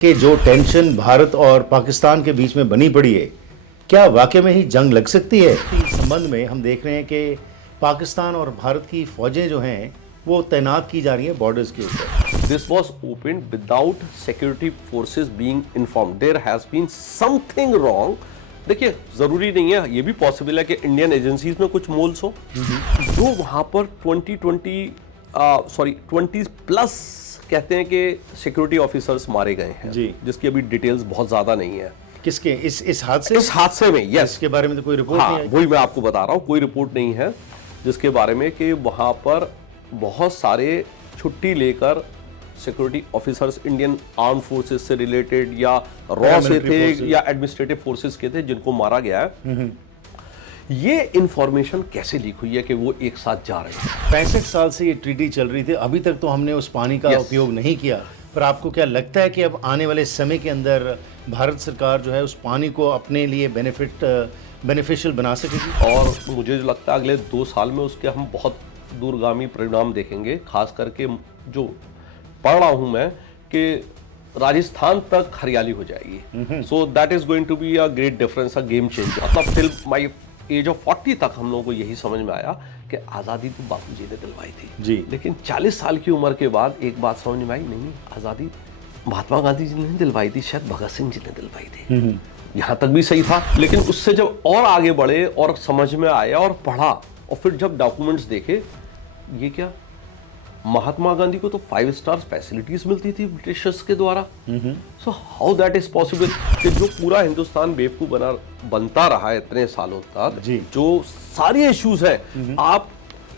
कि जो टेंशन भारत और पाकिस्तान के बीच में बनी पड़ी है, क्या वाकई में ही जंग लग सकती है? इस संबंध में हम देख रहे हैं कि पाकिस्तान और भारत की फौजें जो हैं वो तैनात की जा रही हैं बॉर्डर्स के ऊपर। This was opened without security forces being informed. There has been something wrong. देखिए जरूरी नहीं है, ये भी पॉसिबल है कि इंडियन एजेंसीज में कुछ मोल्स हो जो वहां पर 20 प्लस कहते हैं कि सिक्योरिटी ऑफिसर्स मारे गए हैं जी। जिसकी अभी डिटेल्स बहुत ज्यादा नहीं है। किसके इस हादसे में यस, इसके बारे में तो कोई रिपोर्ट हाँ नहीं आई। वही मैं आपको बता रहा हूँ, कोई रिपोर्ट नहीं है जिसके बारे में कि वहां पर बहुत सारे छुट्टी लेकर security officers Indian arm forces से रिलेटेड या रॉ से थे या एडमिनिस्ट्रेटिव फोर्सेस के थे जिनको मारा गया है। ये इंफॉर्मेशन कैसे लीक हुई है कि वो एक साथ जा रहे हैं? 65 साल से ये ट्रीटी चल रही थी, अभी तक तो हमने उस पानी का उपयोग नहीं किया, पर आपको क्या लगता है कि अब आने वाले समय के अंदर भारत सरकार जो है उस पानी को अपने लिए बेनिफिशियल बना सकेगी? और मुझे जो लगता है अगले 2 साल में उसके हम बहुत दूरगामी परिणाम देखेंगे। खास करके जो पढ़ रहा हूं मैं कि राजस्थान तक हरियाली हो जाएगी। So that is going to be a great difference, a game changer. मतलब टिल माय एज ऑफ 40 तक हम लोगों को यही समझ में आया कि आज़ादी तो बापू जी ने दिलवाई थी जी। लेकिन 40 साल की उम्र के बाद एक बात समझ में आई, नहीं आज़ादी महात्मा गांधी जी ने दिलवाई थी, शायद भगत सिंह जी ने दिलवाई थी। यहाँ तक भी सही था, लेकिन उससे जब और आगे बढ़े और समझ में आया और पढ़ा और फिर जब डॉक्यूमेंट्स देखे, ये क्या महात्मा गांधी को तो 5 स्टार फैसिलिटीज मिलती थी ब्रिटिशर्स के द्वारा। So how that is possible कि जो पूरा हिंदुस्तान बेवकूफ बनता रहा है इतने सालों तक, जो सारे इश्यूज हैं आप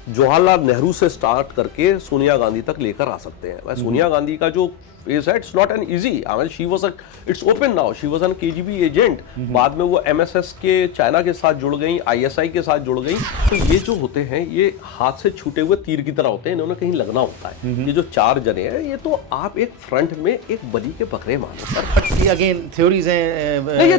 जवाहरलाल नेहरू से स्टार्ट करके सोनिया गांधी तक लेकर आ सकते हैं। सोनिया गांधी का जो फेस है, it's not an easy, I mean she was it's open now, she was an KGB agent. बाद में वो एमएसएस के चाइना के साथ जुड़ गई, आईएसआई के साथ जुड़ गई। तो ये जो होते हैं ये हाथ से छूटे हुए तीर की तरह होते हैं, इन्होंने कहीं लगना होता है। ये जो 4 जने हैं ये तो आप एक फ्रंट में एक बलि के बकरे मानो सर। ये अगेन थ्योरीज हैं। ये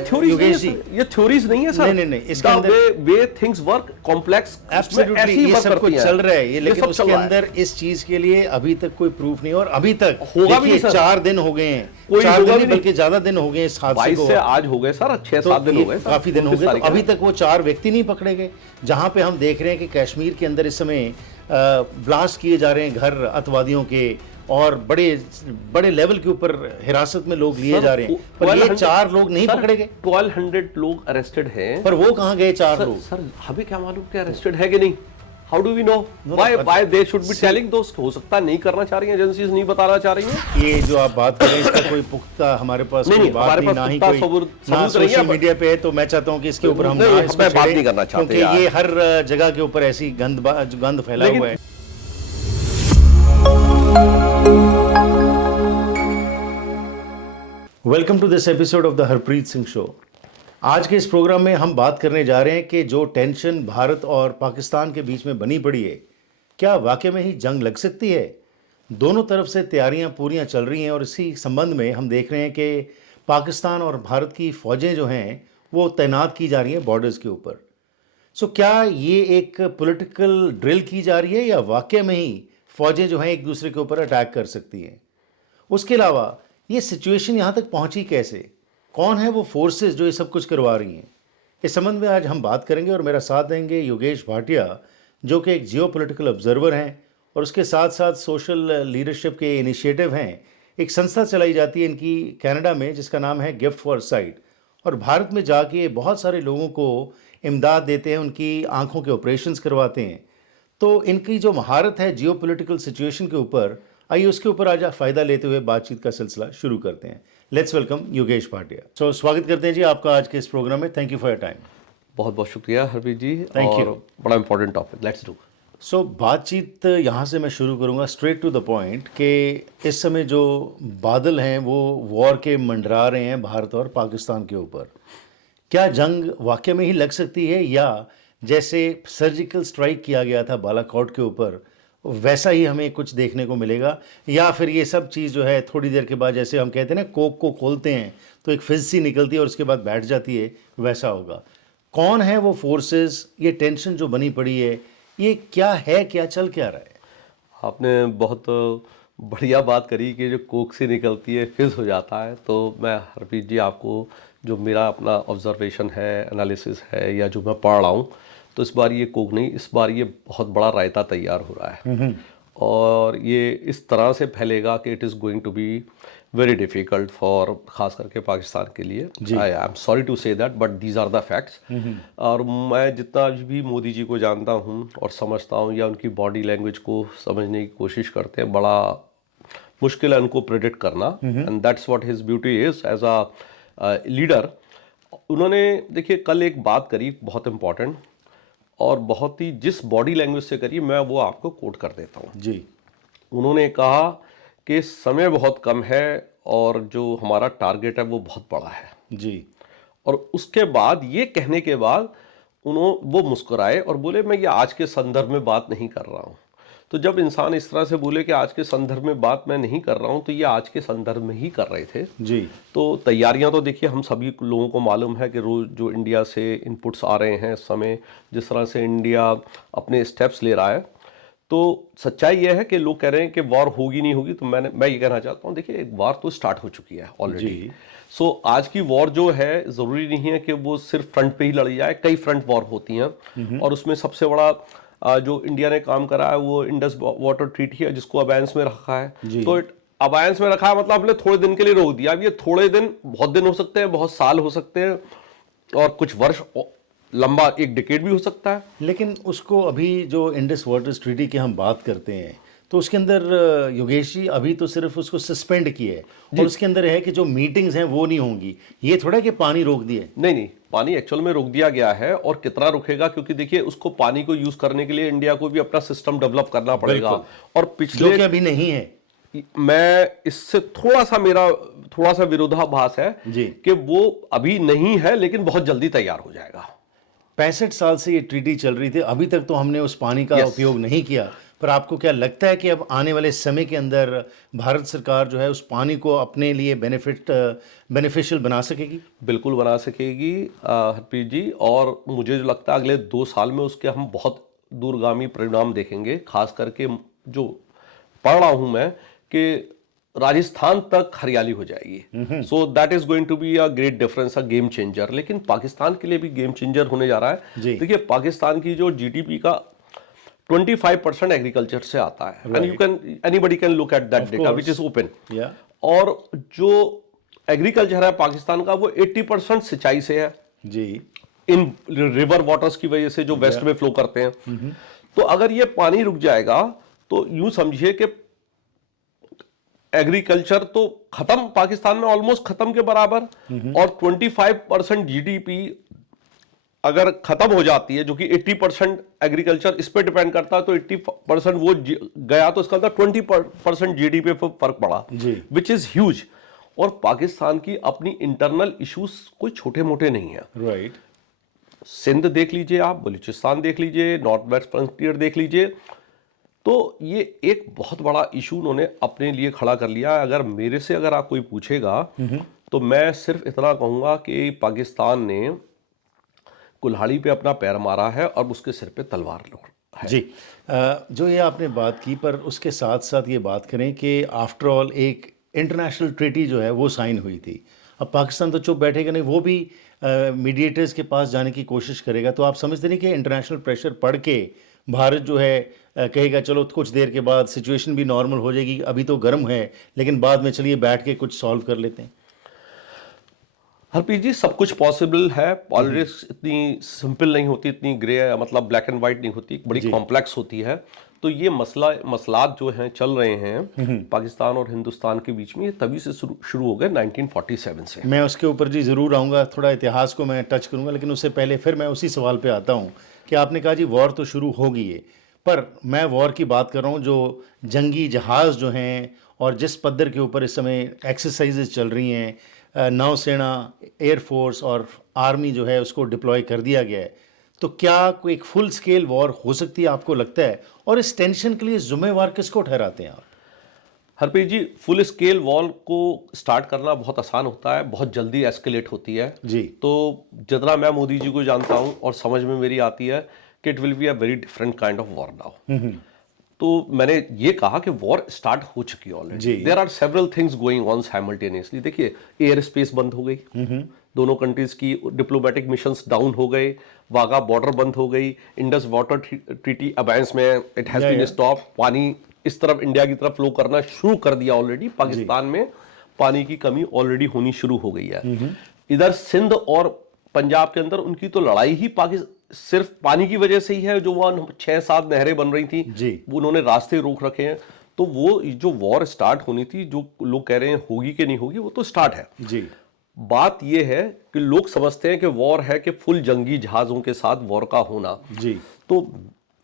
थ्योरीज नहीं है सर। नहीं, इसके अंदर way things work complex, absolutely ये सब कुछ चल रहा है ये, लेकिन उसके अंदर इस चीज के लिए अभी तक कोई प्रूफ नहीं, और अभी तक होगा भी नहीं। 4 दिन हो गए हैं, कोई 4 दिन बल्कि ज्यादा दिन हो गए इस हादसे 22 को। से आज हो गए सर, 6-7 दिन हो गए, काफी दिन हो गए। तो अभी तक वो 4 व्यक्ति नहीं पकड़े गए, जहां पे हम देख रहे हैं कि कश्मीर के अंदर इस समय ब्लास्ट किए जा रहे हैं घर अतवादियों के, और बड़े लेवल के ऊपर हिरासत में लोग लिए जा रहे हैं, पर ये 4 लोग नहीं पकड़े गए। 1200 लोग अरेस्टेड हैं, पर वो कहां गए 4 लोग? सर हमें क्या मालूम कि अरेस्टेड है कि नहीं? How do we know? Why they should be telling दोस्त? हो सकता है नहीं करना चाह रही हैं एजेंसीज, नहीं बताना चाह रही हैं। ये जो आप बात कर रहे हैं इसका कोई पुख्ता हमारे पास कोई बात नहीं, ना ही कोई ना सोशल मीडिया पे है, तो मैं चाहता हूं कि इसके ऊपर हम बात नहीं करना चाहते, क्योंकि ये हर जगह के ऊपर ऐसी गंद फैला हुआ है। Welcome to this episode of the Harpreet Singh show. आज के इस प्रोग्राम में हम बात करने जा रहे हैं कि जो टेंशन भारत और पाकिस्तान के बीच में बनी पड़ी है, क्या वाकई में ही जंग लग सकती है? दोनों तरफ से तैयारियां पूरियां चल रही हैं, और इसी संबंध में हम देख रहे हैं कि पाकिस्तान और भारत की फ़ौजें जो हैं वो तैनात की जा रही हैं बॉर्डर्स के ऊपर। सो क्या ये एक पॉलिटिकल ड्रिल की जा रही है, या वाकई में ही फ़ौजें जो हैं एक दूसरे के ऊपर अटैक कर सकती हैं? उसके अलावा ये सिचुएशन यहाँ तक पहुँची कैसे? कौन है वो फोर्सेस जो ये सब कुछ करवा रही हैं? इस संबंध में आज हम बात करेंगे, और मेरा साथ देंगे योगेश भाटिया, जो कि एक जियोपॉलिटिकल ऑब्जर्वर हैं और उसके साथ साथ सोशल लीडरशिप के इनिशिएटिव हैं। एक संस्था चलाई जाती है इनकी कनाडा में जिसका नाम है गिफ्ट फॉर साइट, और भारत में जाके बहुत सारे लोगों को इमदाद देते हैं, उनकी आंखों के ऑपरेशंस करवाते हैं। तो इनकी जो महारत है जियोपॉलिटिकल सिचुएशन के ऊपर, आइए उसके ऊपर आज फ़ायदा लेते हुए बातचीत का सिलसिला शुरू करते हैं। Let's welcome Yogesh Bhatia. So स्वागत करते हैं जी आपका आज के इस प्रोग्राम में। Thank you for your time. बहुत बहुत शुक्रिया हरप्रीत जी, थैंक यू। बड़ा इंपॉर्टेंट टॉपिक, लेट्स डू। सो बातचीत यहाँ से मैं शुरू करूँगा स्ट्रेट टू द पॉइंट कि इस समय जो बादल हैं वो वॉर के मंडरा रहे हैं भारत और पाकिस्तान के ऊपर। क्या जंग वाकई में ही लग सकती है, या जैसे सर्जिकल स्ट्राइक किया गया था बालाकोट के ऊपर वैसा ही हमें कुछ देखने को मिलेगा, या फिर ये सब चीज़ जो है थोड़ी देर के बाद, जैसे हम कहते हैं ना कोक को खोलते हैं तो एक फिज सी निकलती है और उसके बाद बैठ जाती है, वैसा होगा? कौन है वो फोर्सेस? ये टेंशन जो बनी पड़ी है ये क्या है, क्या चल क्या रहा है? आपने बहुत बढ़िया बात करी कि जो कोक से निकलती है फिज हो जाता है। तो मैं हरप्रीत जी आपको जो मेरा अपना ऑब्जर्वेशन है, एनालिसिस है, या जो मैं पढ़ रहा हूँ, तो इस बार ये कोक नहीं, इस बार ये बहुत बड़ा रायता तैयार हो रहा है और ये इस तरह से फैलेगा कि it is going to be very difficult for खास करके पाकिस्तान के लिए। I am sorry to say that but these are the facts. और मैं जितना भी मोदी जी को जानता हूँ और समझता हूँ, या उनकी बॉडी लैंग्वेज को समझने की कोशिश करते हैं, बड़ा मुश्किल है उनको प्रेडिक्ट करना, and that's what his beauty is as a leader. उन्होंने देखिए कल एक बात करी बहुत इंपॉर्टेंट, और बहुत ही जिस बॉडी लैंग्वेज से करी, मैं वो आपको कोट कर देता हूँ जी। उन्होंने कहा कि समय बहुत कम है और जो हमारा टारगेट है वो बहुत बड़ा है। जी। और उसके बाद ये कहने के बाद वो मुस्कुराए और बोले मैं ये आज के संदर्भ में बात नहीं कर रहा हूँ। तो जब इंसान इस तरह से बोले कि आज के संदर्भ में बात मैं नहीं कर रहा हूँ, तो ये आज के संदर्भ में ही कर रहे थे। जी। तो तैयारियां तो देखिए हम सभी लोगों को मालूम है कि रोज जो इंडिया से इनपुट्स आ रहे हैं इस समय, जिस तरह से इंडिया अपने स्टेप्स ले रहा है, तो सच्चाई यह है कि लोग कह रहे हैं कि वॉर होगी नहीं होगी। तो मैं ये कहना चाहता हूँ, देखिए एक वॉर तो स्टार्ट हो चुकी है ऑलरेडी। सो आज की वॉर जो है ज़रूरी नहीं है कि वो सिर्फ फ्रंट पे ही लड़ी जाए, कई फ्रंट वॉर होती हैं। और उसमें सबसे बड़ा जो इंडिया ने काम करा है वो इंडस वाटर ट्रीटी है, जिसको अबायंस में रखा है। तो अबायंस में रखा है मतलब हमने थोड़े दिन के लिए रोक दिया। अब ये थोड़े दिन बहुत दिन हो सकते हैं, बहुत साल हो सकते हैं, और कुछ वर्ष लंबा एक डिकेड भी हो सकता है। लेकिन उसको अभी जो इंडस वाटर्स ट्रीटी की हम बात करते हैं, तो उसके अंदर योगेश जी अभी तो सिर्फ उसको सस्पेंड किया है, और उसके अंदर है कि जो मीटिंग्स हैं वो नहीं होंगी। ये थोड़ा कि पानी रोक दिए, नहीं, पानी एक्चुअल में रोक दिया गया है। और कितना रुकेगा, क्योंकि देखिए उसको पानी को यूज करने के लिए इंडिया को भी अपना सिस्टम डेवलप करना पड़ेगा। और पिछले जो कि अभी नहीं है। मैं इससे मेरा थोड़ा सा विरोधाभास है जी। कि वो अभी नहीं है, लेकिन बहुत जल्दी तैयार हो जाएगा। 65 साल से ये ट्रीटी चल रही थी, अभी तक तो हमने उस पानी का उपयोग नहीं किया। पर आपको क्या लगता है कि अब आने वाले समय के अंदर भारत सरकार जो है उस पानी को अपने लिए बेनिफिशियल बना सकेगी? बिल्कुल बना सकेगी हरप्रीत जी। और मुझे जो लगता है अगले 2 साल में उसके हम बहुत दूरगामी परिणाम देखेंगे। खास करके जो पढ़ रहा हूं मैं कि राजस्थान तक हरियाली हो जाएगी। So that is going to be a great difference, a game changer. लेकिन पाकिस्तान के लिए भी गेम चेंजर होने जा रहा है। देखिए पाकिस्तान की जो जीडीपी का 25% एग्रीकल्चर से आता है, and anybody can look at that data which is open. और जो एग्रीकल्चर है पाकिस्तान का वो 80% सिंचाई से है जी, इन रिवर वाटर्स की वजह से जो वेस्ट में फ्लो करते हैं। तो अगर ये पानी रुक जाएगा तो यूं समझिए कि एग्रीकल्चर तो खत्म, पाकिस्तान में ऑलमोस्ट खत्म के बराबर। और 25% जीडीपी अगर खत्म हो जाती है, जो कि 80% एग्रीकल्चर इस पे डिपेंड करता है, तो 80% वो गया, तो इसका मतलब 20% जीडीपी पे फर्क पड़ा, विच इज ह्यूज। और पाकिस्तान की अपनी इंटरनल इश्यूज कोई छोटे मोटे नहीं है। राइट। सिंध देख लीजिए आप, बलूचिस्तान देख लीजिए, नॉर्थ वेस्ट फ्रंटियर देख लीजिए। तो ये एक बहुत बड़ा इशू उन्होंने अपने लिए खड़ा कर लिया। अगर मेरे से अगर आप कोई पूछेगा तो मैं सिर्फ इतना कहूंगा कि पाकिस्तान ने कुल्हाड़ी पे अपना पैर मारा है और उसके सिर पे तलवार है। जी। जो ये आपने बात की, पर उसके साथ साथ ये बात करें कि आफ्टर ऑल एक इंटरनेशनल ट्रीटी जो है वो साइन हुई थी। अब पाकिस्तान तो चुप बैठेगा नहीं, वो भी मीडिएटर्स के पास जाने की कोशिश करेगा। तो आप समझते नहीं कि इंटरनेशनल प्रेशर पड़ के भारत जो है कहेगा चलो कुछ देर के बाद सिचुएशन भी नॉर्मल हो जाएगी, अभी तो गर्म है, लेकिन बाद में चलिए बैठ के कुछ सॉल्व कर लेते हैं? हरप्रीत जी, सब कुछ पॉसिबल है। पॉलिटिक्स इतनी सिंपल नहीं होती, इतनी ग्रे मतलब ब्लैक एंड वाइट नहीं होती, बड़ी कॉम्प्लेक्स होती है। तो ये मसलात जो हैं चल रहे हैं पाकिस्तान और हिंदुस्तान के बीच में, ये तभी से शुरू हो गए 1947 से। मैं उसके ऊपर जी ज़रूर आऊँगा, थोड़ा इतिहास को मैं टच करूँगा, लेकिन उससे पहले फिर मैं उसी सवाल पे आता हूँ कि आपने कहा जी वॉर तो शुरू हो गई है, पर मैं वॉर की बात कर रहा हूँ जो जंगी जहाज़ जो हैं और जिस पद्धर के ऊपर इस समय एक्सरसाइजेज चल रही हैं, नौसेना, एयरफोर्स और आर्मी जो है उसको डिप्लॉय कर दिया गया है। तो क्या कोई एक फुल स्केल वॉर हो सकती है आपको लगता है? और इस टेंशन के लिए जिम्मेवार किसको ठहराते हैं आप? हरप्रीत जी, फुल स्केल वॉर को स्टार्ट करना बहुत आसान होता है, बहुत जल्दी एस्केलेट होती है जी। तो जितना मैं मोदी जी को जानता हूं और समझ में मेरी आती है कि it will be a very different kind of war now. तो मैंने ये कहा कि वॉर स्टार्ट हो चुकी है already. There are several things going on simultaneously. देखिए, एयर स्पेस बंद हो गई, दोनों कंट्रीज की डिप्लोमेटिक मिशंस डाउन हो गए, वाघा बॉर्डर बंद हो गई, इंडस वाटर ट्रीटी अबायंस में इट हैज बीन स्टॉप, पानी इस तरफ इंडिया की तरफ फ्लो करना शुरू कर दिया ऑलरेडी। पाकिस्तान में पानी की कमी ऑलरेडी होनी शुरू हो गई है। इधर सिंध और पंजाब के अंदर उनकी तो लड़ाई ही सिर्फ पानी की वजह से ही है। जो वहां 6-7 नहरें बन रही थी, उन्होंने रास्ते रोक रखे हैं। तो वो जो वॉर स्टार्ट होनी थी, जो लोग कह रहे हैं होगी कि नहीं होगी, वो तो स्टार्ट है जी। बात यह है कि लोग समझते हैं कि वॉर है कि फुल जंगी जहाजों के साथ वॉर का होना जी। तो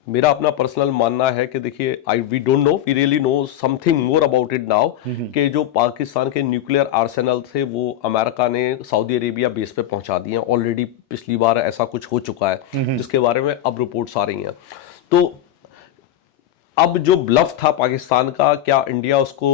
मेरा अपना पर्सनल मानना है कि देखिए, we don't know, we really know something more about it now, कि जो पाकिस्तान के न्यूक्लियर आर्सेनल थे वो अमेरिका ने सऊदी अरेबिया बेस पे पहुंचा दिए हैं ऑलरेडी। पिछली बार ऐसा कुछ हो चुका है जिसके बारे में अब रिपोर्ट्स आ रही हैं। तो अब जो ब्लफ था पाकिस्तान का, क्या इंडिया उसको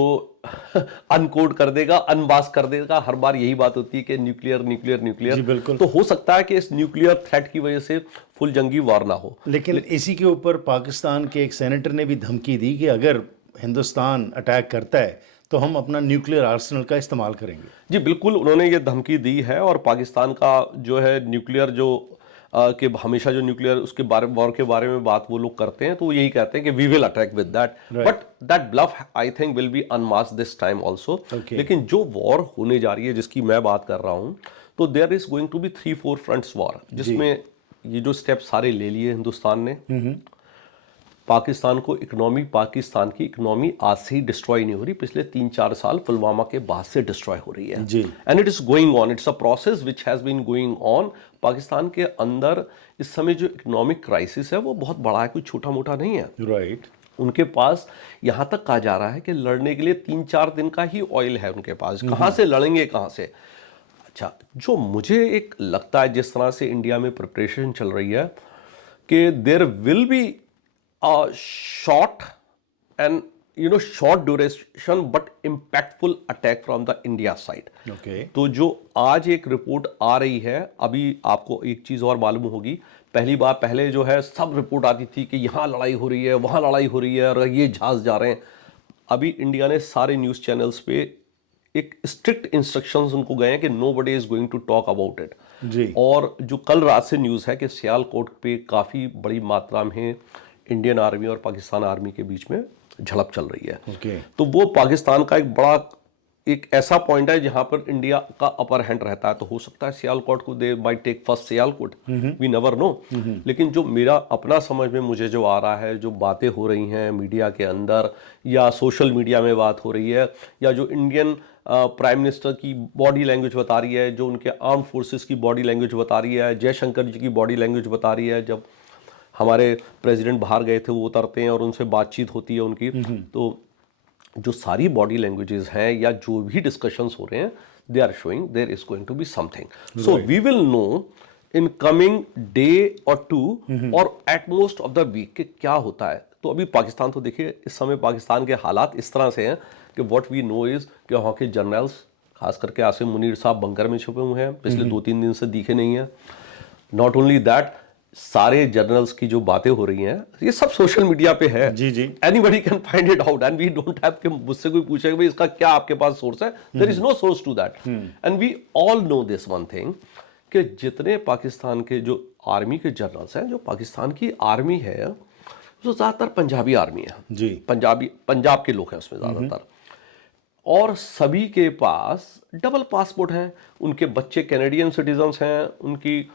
अनकोड कर देगा, अनबास कर देगा? हर बार यही बात होती है कि न्यूक्लियर न्यूक्लियर न्यूक्लियर। बिल्कुल। तो हो सकता है कि इस न्यूक्लियर थ्रेट की वजह से फुल जंगी वार ना हो। लेकिन इसी के ऊपर पाकिस्तान के एक सेनेटर ने भी धमकी दी कि अगर हिंदुस्तान अटैक करता है तो हम अपना न्यूक्लियर आर्सेनल का इस्तेमाल करेंगे। जी बिल्कुल, उन्होंने ये धमकी दी है। और पाकिस्तान का जो है न्यूक्लियर जो कि हमेशा जो न्यूक्लियर उसके बारे वॉर के बारे में बात वो लोग करते हैं, तो वो यही कहते हैं कि we will attack with that, but that bluff I think will be unmasked this time also. लेकिन जो वॉर होने जा रही है जिसकी मैं बात कर रहा हूं, तो there is going to be 3-4 fronts war, जिसमें ये जो स्टेप सारे ले लिए हिंदुस्तान ने। पाकिस्तान की इकोनॉमी आज से ही डिस्ट्रॉय नहीं हो रही, पिछले 3-4 साल पुलवामा के बाद से डिस्ट्रॉय हो रही है and it is going on, it's a process which has been going on. Pakistan के अंदर इस समय जो इकोनॉमिक क्राइसिस है वो बहुत बड़ा है, कोई छोटा मोटा नहीं है। राइट। उनके पास यहां तक कहा जा रहा है कि लड़ने के लिए 3-4 दिन का ही ऑयल है उनके पास, कहां से लड़ेंगे, कहां से? अच्छा, जो मुझे एक लगता है जिस तरह से इंडिया में प्रिपरेशन चल रही है कि there will be short and short duration but impactful attack from the India side. तो जो आज एक रिपोर्ट आ रही है, अभी आपको एक चीज और मालूम होगी, पहले जो है सब रिपोर्ट आती थी कि यहाँ लड़ाई हो रही है, वहाँ लड़ाई हो रही है और ये जहाज जा रहे हैं। अभी इंडिया ने सारे न्यूज चैनल्स पे एक स्ट्रिक्ट इंस्ट्रक्शंस उनको गए हैं कि nobody is going to talk about it ji. और जो कल रात से न्यूज है कि सियालकोट पे काफी बड़ी मात्रा में इंडियन आर्मी और पाकिस्तान आर्मी के बीच में झड़प चल रही है। तो वो पाकिस्तान का एक ऐसा पॉइंट है जहां पर इंडिया का अपर हैंड रहता है। तो हो सकता है सियालकोट को they might take first Sialkot, we never know. लेकिन जो मेरा अपना समझ में मुझे जो आ रहा है, जो बातें हो रही हैं मीडिया के अंदर या सोशल मीडिया में बात हो रही है, या जो इंडियन प्राइम मिनिस्टर की बॉडी लैंग्वेज बता रही है, जो उनके आर्म फोर्सेस की बॉडी लैंग्वेज बता रही है, जयशंकर जी की बॉडी लैंग्वेज बता रही है, जब हमारे प्रेसिडेंट बाहर गए थे वो उतरते हैं और उनसे बातचीत होती है उनकी, तो जो सारी बॉडी लैंग्वेजेस हैं या जो भी डिस्कशंस हो रहे हैं, they are showing there is going to be something. So we will know in coming day और 2 और at most of the week कि क्या होता है। तो अभी पाकिस्तान, तो देखिए इस समय पाकिस्तान के हालात इस तरह से हैं कि व्हाट वी नो इज कि वहाँ के जनरल्स, खास करके आसिम मुनीर साहब बंकर में छुपे हुए हैं, पिछले 2-3 दिन से दिखे नहीं है। नॉट ओनली दैट, सारे जर्नल्स की जो बातें हो रही हैं ये सब सोशल मीडिया पे है ji ji, anybody can find it out and we don't have कि मुझसे कोई पूछे कि भाई इसका क्या आपके पास सोर्स है, there is no source to that. And we all know this one thing कि जितने पाकिस्तान के जो आर्मी के जर्नल्स हैं, जो पाकिस्तान की आर्मी है जो ज्यादातर पंजाबी आर्मी है जी, पंजाब के लोग हैं उसमें ज्यादातर, और सभी के पास डबल पासपोर्ट हैं, उनके बच्चे कैनेडियन सिटीजन्स हैं, उनकी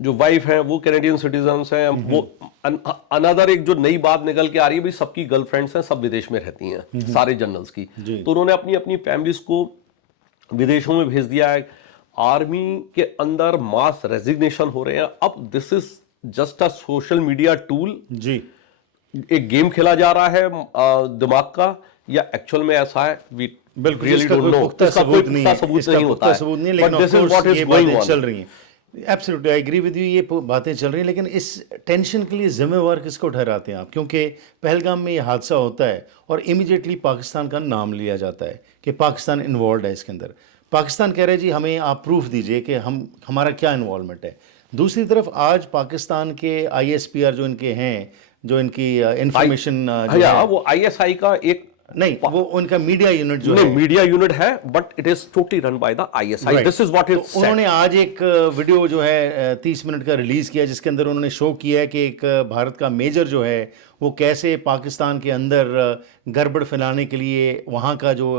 जो वाइफ है वो कैनेडियन सिटीजन्स हैं। वो अनदर एक जो नई बात निकल के आ रही है, भाई सबकी गर्लफ्रेंड्स हैं, सब विदेश में रहती हैं, सारे जनरल्स की, तो उन्होंने अपनी अपनी फैमिलीज को विदेशों में भेज दिया है। आर्मी के अंदर मास रेजिग्नेशन हो रहे हैं। अब this is just a social media tool ji, एक गेम खेला जा रहा है दिमाग का, या एक्चुअल में ऐसा है? वी बिल्कुल सबूत नहीं है, लेकिन this is what is going on, चल रही है। Absolutely I agree with you, ये बातें चल रही हैं, लेकिन इस टेंशन के लिए जिम्मेवार किसको ठहराते हैं आप? क्योंकि पहलगाम में ये हादसा होता है और इमीडिएटली पाकिस्तान का नाम लिया जाता है कि पाकिस्तान इन्वॉल्व है इसके अंदर। पाकिस्तान कह रहे हैं जी हमें आप प्रूफ दीजिए कि हमारा क्या इन्वॉल्वमेंट है। दूसरी तरफ आज पाकिस्तान के ISPR जो इनके हैं, जो इनकी इंफॉर्मेशन हाँ, वो आईएसआई का एक नहीं, वो उनका मीडिया यूनिट जो है, मीडिया यूनिट है, but it is totally run by the ISI. This is what it तो उन्होंने आज एक वीडियो जो है 30 मिनट का रिलीज किया, जिसके अंदर उन्होंने शो किया है कि एक भारत का मेजर जो है वो कैसे पाकिस्तान के अंदर गड़बड़ फैलाने के लिए वहाँ का जो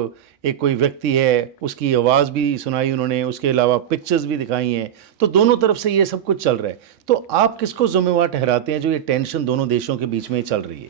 एक कोई व्यक्ति है उसकी आवाज़ भी सुनाई उन्होंने, उसके अलावा पिक्चर्स भी दिखाई हैं। तो दोनों तरफ से ये सब कुछ चल रहा है। तो आप किसको जिम्मेवार ठहराते हैं जो ये टेंशन दोनों देशों के बीच में चल रही है?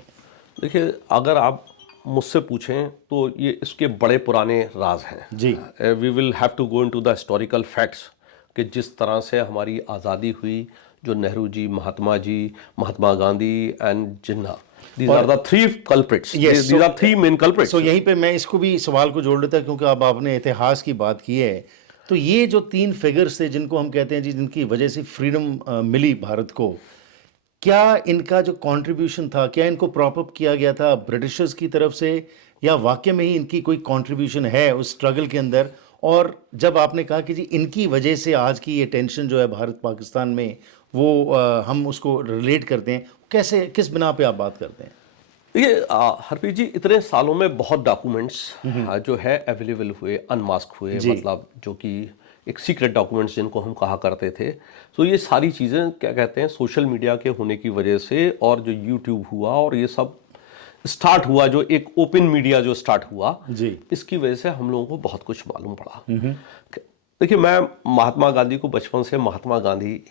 देखिए, अगर आप मुझसे पूछें तो ये इसके बड़े पुराने राज हैं ji. We will have to go into the historical facts कि जिस तरह से हमारी आज़ादी हुई, जो Nehru ji, Mahatma Gandhi and Jinnah, these are the three culprits. Yes, these are three main culprits. तो यहीं पे मैं इसको भी सवाल को जोड़ लेता क्योंकि अब आपने इतिहास की बात की है। तो ये जो 3 फिगर्स थे जिनको हम कहते हैं जी, जिनकी वजह से फ्रीडम मिली भारत को, क्या इनका जो कंट्रीब्यूशन था, क्या इनको प्रॉप अप किया गया था ब्रिटिशर्स की तरफ से, या वाकई में ही इनकी कोई कंट्रीब्यूशन है उस स्ट्रगल के अंदर? और जब आपने कहा कि जी इनकी वजह से आज की ये टेंशन जो है भारत पाकिस्तान में, वो हम उसको रिलेट करते हैं, कैसे, किस बिना पे आप बात करते हैं? ये हरप्रीत जी, इतने सालों में बहुत डॉक्यूमेंट्स जो है अवेलेबल हुए, अनमास्क हुए, मतलब जो कि एक सीक्रेट डॉक्यूमेंट्स जिनको हम कहा करते थे। तो ये सारी चीज़ें क्या कहते हैं, सोशल मीडिया के होने की वजह से, और जो यूट्यूब हुआ और ये सब स्टार्ट हुआ, जो एक ओपन मीडिया जो स्टार्ट हुआ जी, इसकी वजह से हम लोगों को बहुत कुछ मालूम पड़ा। देखिए, मैं महात्मा गांधी को बचपन से महात्मा गांधी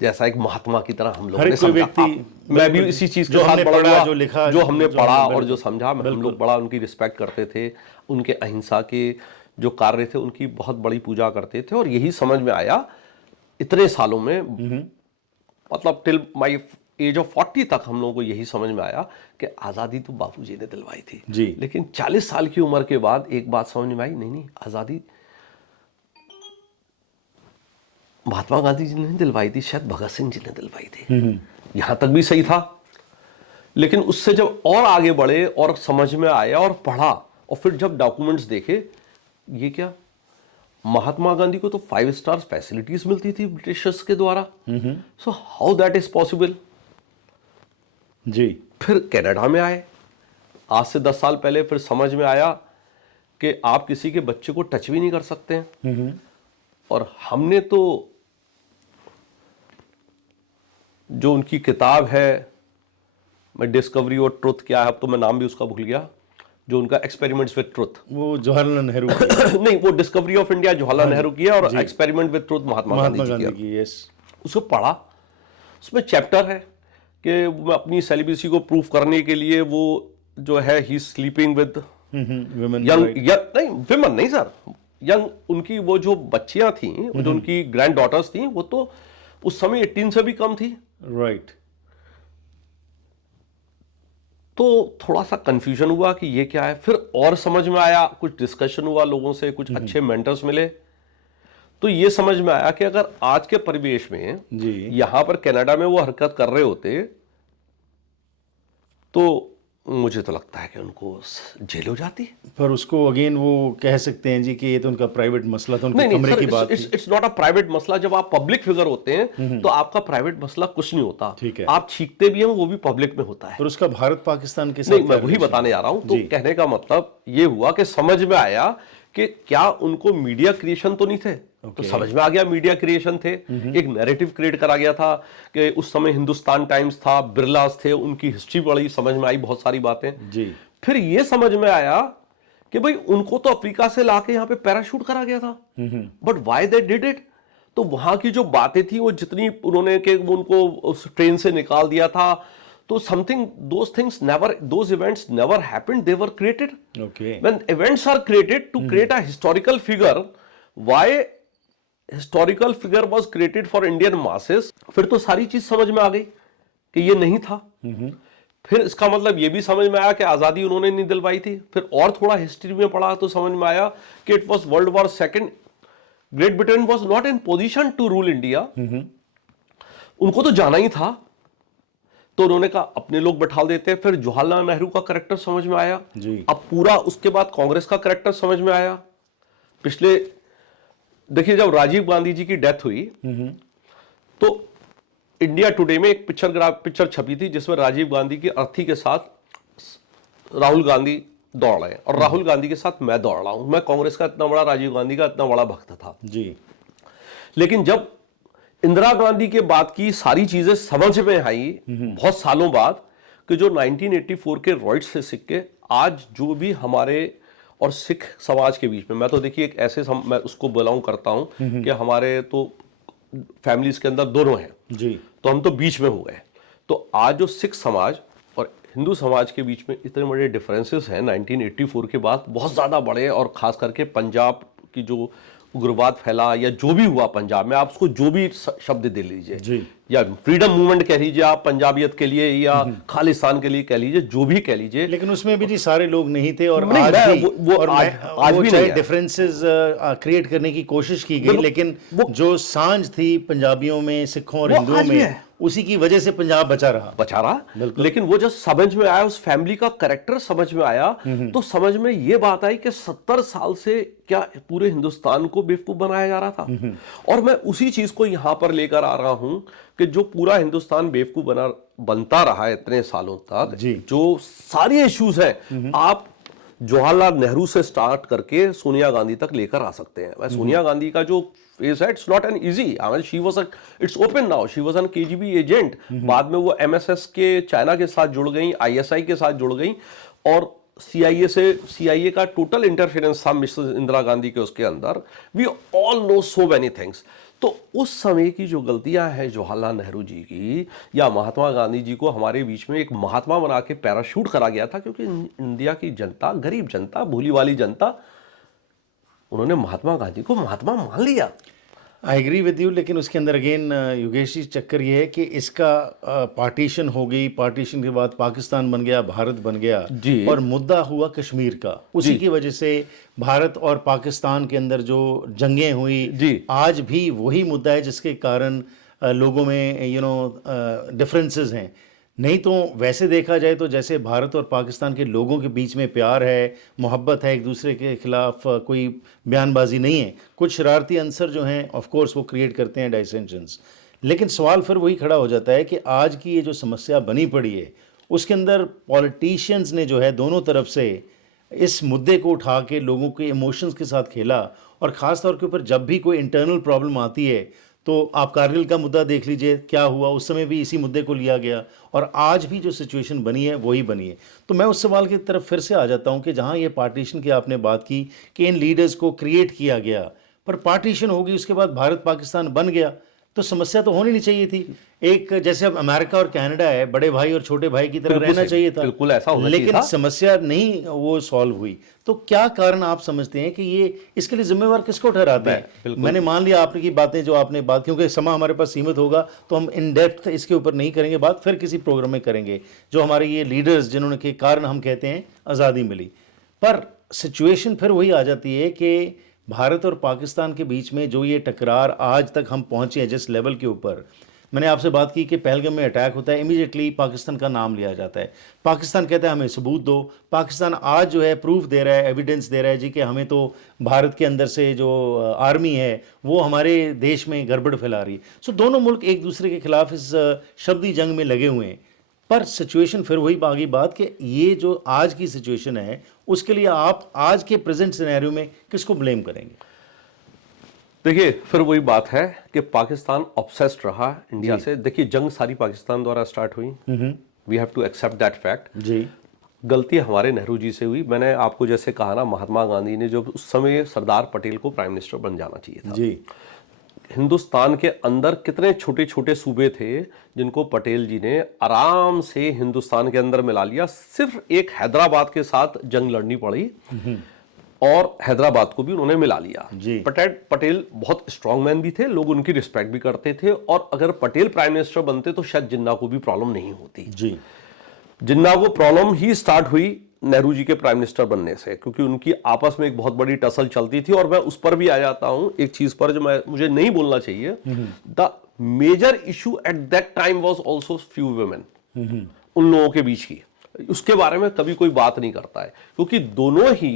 जैसा एक महात्मा की तरह हम लोगों ने समझा। मैं भी इसी चीज के साथ बड़ा हुआ, जो लिखा, जो हमने पढ़ा और जो समझा, हम लोग बड़ा उनकी रिस्पेक्ट करते थे, उनके अहिंसा के जो कार्य थे उनकी बहुत बड़ी पूजा करते थे। और यही समझ में आया इतने सालों में, मतलब टिल माई एज ऑफ 40 तक हम लोगों को यही समझ में आया कि आज़ादी तो बापूजी ने दिलवाई थी जी। लेकिन 40 साल की उम्र के बाद एक बात समझ में आई, नहीं, आज़ादी महात्मा गांधी जी ने दिलवाई थी, शायद भगत सिंह जी ने दिलवाई थी। यहां तक भी सही था, लेकिन उससे जब और आगे बढ़े और समझ में आया और पढ़ा, और फिर जब डॉक्यूमेंट्स देखे, ये क्या, महात्मा गांधी को तो 5 स्टार फैसिलिटीज मिलती थी ब्रिटिशर्स के द्वारा। So how that is possible? Ji. फिर कनाडा में आए आज से 10 साल पहले, फिर समझ में आया कि आप किसी के बच्चे को टच भी नहीं कर सकते हैं। और हमने तो जो उनकी किताब है, मैं डिस्कवरी और ट्रुथ, क्या है अब तो मैं नाम भी उसका भूल गया, जो उनका एक्सपेरिमेंट्स विद ट्रुथ, वो जवाहरलाल नेहरू नहीं, वो discovery of India Jawaharlal Nehru की है, और experiment with truth Mahatma Gandhi ji की। यस। उसको पढ़ा, उसमें चैप्टर है कि अपनी सेलिब्रेसी को प्रूव करने के लिए वो जो है ही स्लीपिंग विद विमेन, नहीं विमेन नहीं सर, यंग, उनकी वो जो बच्चियां थी, जो उनकी ग्रैंड डॉटर्स थी, वो तो उस समय 18 से भी कम थी। राइट। तो थोड़ा सा कंफ्यूजन हुआ कि ये क्या है। फिर और समझ में आया, कुछ डिस्कशन हुआ लोगों से, कुछ अच्छे मेंटर्स मिले, तो ये समझ में आया कि अगर आज के परिवेश में जी, यहां पर कनाडा में वो हरकत कर रहे होते तो मुझे तो लगता है कि उनको जेल हो जाती। पर उसको अगेन वो कह सकते हैं जी कि ये तो उनका प्राइवेट मसला था, उनके नहीं, कमरे की बात थी। इट्स नॉट अ प्राइवेट मसला। जब आप पब्लिक फिगर होते हैं तो आपका प्राइवेट मसला कुछ नहीं होता। ठीक है। आप छींकते भी हैं, वो भी पब्लिक में होता है। पर उसका भारत पाकिस्तान के साथ नहीं, मैं वही बताने जा रहा हूं। तो कहने का मतलब ये हुआ कि समझ में आया कि क्या उनको मीडिया क्रिएशन तो नहीं थे। तो समझ में आ गया मीडिया क्रिएशन थे। एक नैरेटिव क्रिएट करा गया था कि उस समय हिंदुस्तान टाइम्स था, बिरलास थे, उनकी हिस्ट्री बड़ी समझ में आई, बहुत सारी बातें जी। फिर ये समझ में आया कि भाई उनको तो अफ्रीका से लाके यहाँ पे पैराशूट करा गया था, but why they did it? तो वहां की जो बातें थी, वो जितनी उन्होंने कि उनको उस ट्रेन से निकाल दिया था, तो something, those things never, those events never happened, they were created. Okay. When events are created to create a historical figure, why historical figure was created for Indian masses? फिर तो सारी चीज समझ में आ गई कि ये नहीं था। फिर इसका मतलब ये भी समझ में आया कि आजादी उन्होंने नहीं दिलवाई थी। फिर और थोड़ा हिस्ट्री में पढ़ा तो समझ में आया कि it was world war second, Great Britain was not in position to rule India. उनको तो जाना ही था, तो उन्होंने कहा अपने लोग बैठा देते। फिर जवाहरलाल नेहरू का कैरेक्टर समझ में आया जी। अब पूरा उसके बाद कांग्रेस का कैरेक्टर समझ में आया। पिछले देखिए, जब राजीव गांधी जी की डेथ हुई तो इंडिया टुडे में एक पिक्चर छपी थी जिसमें राजीव गांधी की अर्थी के साथ राहुल गांधी दौड़ रहे हैं और राहुल गांधी के साथ मैं दौड़ रहा हूं। मैं कांग्रेस का इतना बड़ा, राजीव गांधी का इतना बड़ा भक्त था जी। लेकिन जब इंदिरा गांधी के बाद की सारी चीजें समझ में आई बहुत सालों बाद कि जो 1984 के रॉयट्स से सिक्के आज जो भी हमारे और सिख समाज के बीच में, मैं तो देखिए एक ऐसे मैं उसको बिलोंग करता हूं कि हमारे तो फैमिलीज के अंदर दोनों हैं जी, तो हम तो बीच में हो गए। तो आज जो सिख समाज और हिंदू समाज के बीच में इतने बड़े डिफरेंसेस हैं 1984 के बाद, बहुत ज़्यादा बड़े, और ख़ास करके पंजाब की जो उग्रवाद फैला या जो भी हुआ पंजाब में, आप उसको जो भी शब्द दे लीजिए जी, या फ्रीडम मूवमेंट कह लीजिए आप पंजाबियत के लिए या खालिस्तान के लिए कह लीजिए, जो भी कह लीजिए, लेकिन उसमें भी जी सारे लोग नहीं थे और नहीं, आज मैं- भी वो और आज- मैं- आज वो भी चाहे नहीं है। डिफरेंसेस क्रिएट करने की कोशिश की गई, बिल्कुल, लेकिन वो- जो सांझ थी पंजाबियों में, सिखों और वो हिंदुओं आज भी में, है। उसी की वजह से पंजाब बचा रहा। बचा रहा। बिल्कुल। लेकिन वो जब समझ में आया, उस फैमिली का कैरेक्टर समझ में आया, तो समझ में ये बात आई कि 70 साल से क्या पूरे हिंदुस्तान को बेवकूफ बनाया जा रहा था। और मैं उसी चीज को यहां पर लेकर आ रहा हूं कि जो पूरा हिंदुस्तान बेवकूफ बनता रहा है इतने सालों तक, जी। जो सारी इश्यूज हैं, आप जवाहरलाल नेहरू से स्टार्ट करके सोनिया गांधी तक लेकर आ सकते हैं। सोनिया गांधी का जो फेस है, it's not an easy, she was it's open now, she was an KGB agent, बाद में वो एमएसएस के चाइना के साथ जुड़ गई, आईएसआई के साथ जुड़ गई, और सीआईए का टोटल इंटरफेरेंस था मिसेस इंदिरा गांधी के उसके अंदर। We all know so many things. तो उस समय की जो गलतियां हैं जवाहरलाल नेहरू जी की या महात्मा गांधी जी को हमारे बीच में एक महात्मा बना के पैराशूट करा गया था, क्योंकि इंडिया की जनता, गरीब जनता, भोली वाली जनता, उन्होंने महात्मा गांधी को महात्मा मान लिया। आई एग्री विद यू, लेकिन उसके अंदर अगेन योगेश जी चक्कर ये है कि इसका पार्टीशन हो गई, पार्टीशन के बाद पाकिस्तान बन गया, भारत बन गया जी। और मुद्दा हुआ कश्मीर का। उसी की वजह से भारत और पाकिस्तान के अंदर जो जंगें हुई, जी। आज भी वही मुद्दा है जिसके कारण लोगों में डिफरेंसेस हैं। नहीं तो वैसे देखा जाए तो जैसे भारत और पाकिस्तान के लोगों के बीच में प्यार है, मोहब्बत है, एक दूसरे के खिलाफ कोई बयानबाजी नहीं है। कुछ शरारती अंसर जो हैं ऑफ कोर्स वो क्रिएट करते हैं डाइसेंशंस, लेकिन सवाल फिर वही खड़ा हो जाता है कि आज की ये जो समस्या बनी पड़ी है उसके अंदर पॉलिटिशियंस ने जो है दोनों तरफ से इस मुद्दे को उठा के लोगों के इमोशंस के साथ खेला। और ख़ास तौर के ऊपर जब भी कोई इंटरनल प्रॉब्लम आती है, तो आप कारगिल का मुद्दा देख लीजिए, क्या हुआ उस समय भी इसी मुद्दे को लिया गया, और आज भी जो सिचुएशन बनी है वही बनी है। तो मैं उस सवाल की तरफ फिर से आ जाता हूं कि जहां ये पार्टीशन की आपने बात की कि इन लीडर्स को क्रिएट किया गया, पर पार्टीशन होगी उसके बाद भारत पाकिस्तान बन गया, तो समस्या तो होनी नहीं चाहिए थी। एक जैसे अब अमेरिका और कनाडा है, बड़े भाई और छोटे भाई की तरह बिल्कुल रहना सही, चाहिए था, बिल्कुल ऐसा होना चाहिए लेकिन था। समस्या नहीं वो सॉल्व हुई। तो क्या कारण आप समझते हैं कि ये इसके लिए जिम्मेवार किसको ठहराते हैं? बिल्कुल। मैंने मान लिया आपने की बातें जो आपने बात, क्योंकि समय हमारे पास सीमित होगा तो हम इन डेप्थ इसके ऊपर नहीं करेंगे बात, फिर किसी प्रोग्राम में करेंगे। जो हमारे ये लीडर्स जिन्होंने के कारण हम कहते हैं आज़ादी मिली, पर सिचुएशन फिर वही आ जाती है कि भारत और पाकिस्तान के बीच में जो ये टकरार आज तक हम पहुंचे हैं जिस लेवल के ऊपर, मैंने आपसे बात की कि पहलगाम में अटैक होता है, इमीडिएटली पाकिस्तान का नाम लिया जाता है। पाकिस्तान कहता है हमें सबूत दो। पाकिस्तान आज जो है प्रूफ दे रहा है, एविडेंस दे रहा है जी कि हमें तो भारत के अंदर से जो आर्मी है वो हमारे देश में गड़बड़ फैला रही है। सो दोनों मुल्क एक दूसरे के खिलाफ इस शब्दी जंग में लगे हुए हैं। पर सिचुएशन फिर वही बागी बात कि ये जो आज की सिचुएशन है उसके लिए आप आज के प्रेजेंट सिनेरियो में किसको ब्लेम करेंगे? देखिए, फिर वही बात है कि पाकिस्तान ऑब्सेस्ड रहा इंडिया से। देखिए, जंग सारी पाकिस्तान द्वारा स्टार्ट हुई, we have to accept that fact. Ji, गलती हमारे नेहरू जी से हुई। मैंने आपको जैसे कहा ना, महात्मा गांधी ने जो उस समय सरदार पटेल को प्राइम मिनिस्टर बन जाना चाहिए था। जी, हिंदुस्तान के अंदर कितने छोटे छोटे सूबे थे जिनको पटेल जी ने आराम से हिंदुस्तान के अंदर मिला लिया। सिर्फ एक हैदराबाद के साथ जंग लड़नी पड़ी और हैदराबाद को भी उन्होंने मिला लिया। जी। पटेल बहुत स्ट्रांग मैन भी थे, लोग उनकी रिस्पेक्ट भी करते थे, और अगर पटेल प्राइम मिनिस्टर बनते तो शायद जिन्ना को भी प्रॉब्लम नहीं होती। जी, जिन्ना को प्रॉब्लम ही स्टार्ट हुई नेहरू जी के प्राइम मिनिस्टर बनने से, क्योंकि उनकी आपस में एक बहुत बड़ी टसल चलती थी। और मैं उस पर भी आ जाता हूं एक चीज पर जो मुझे नहीं बोलना चाहिए। The major issue at that time was also few women, उन लोगों के बीच की, उसके बारे में कभी कोई बात नहीं करता है, क्योंकि दोनों ही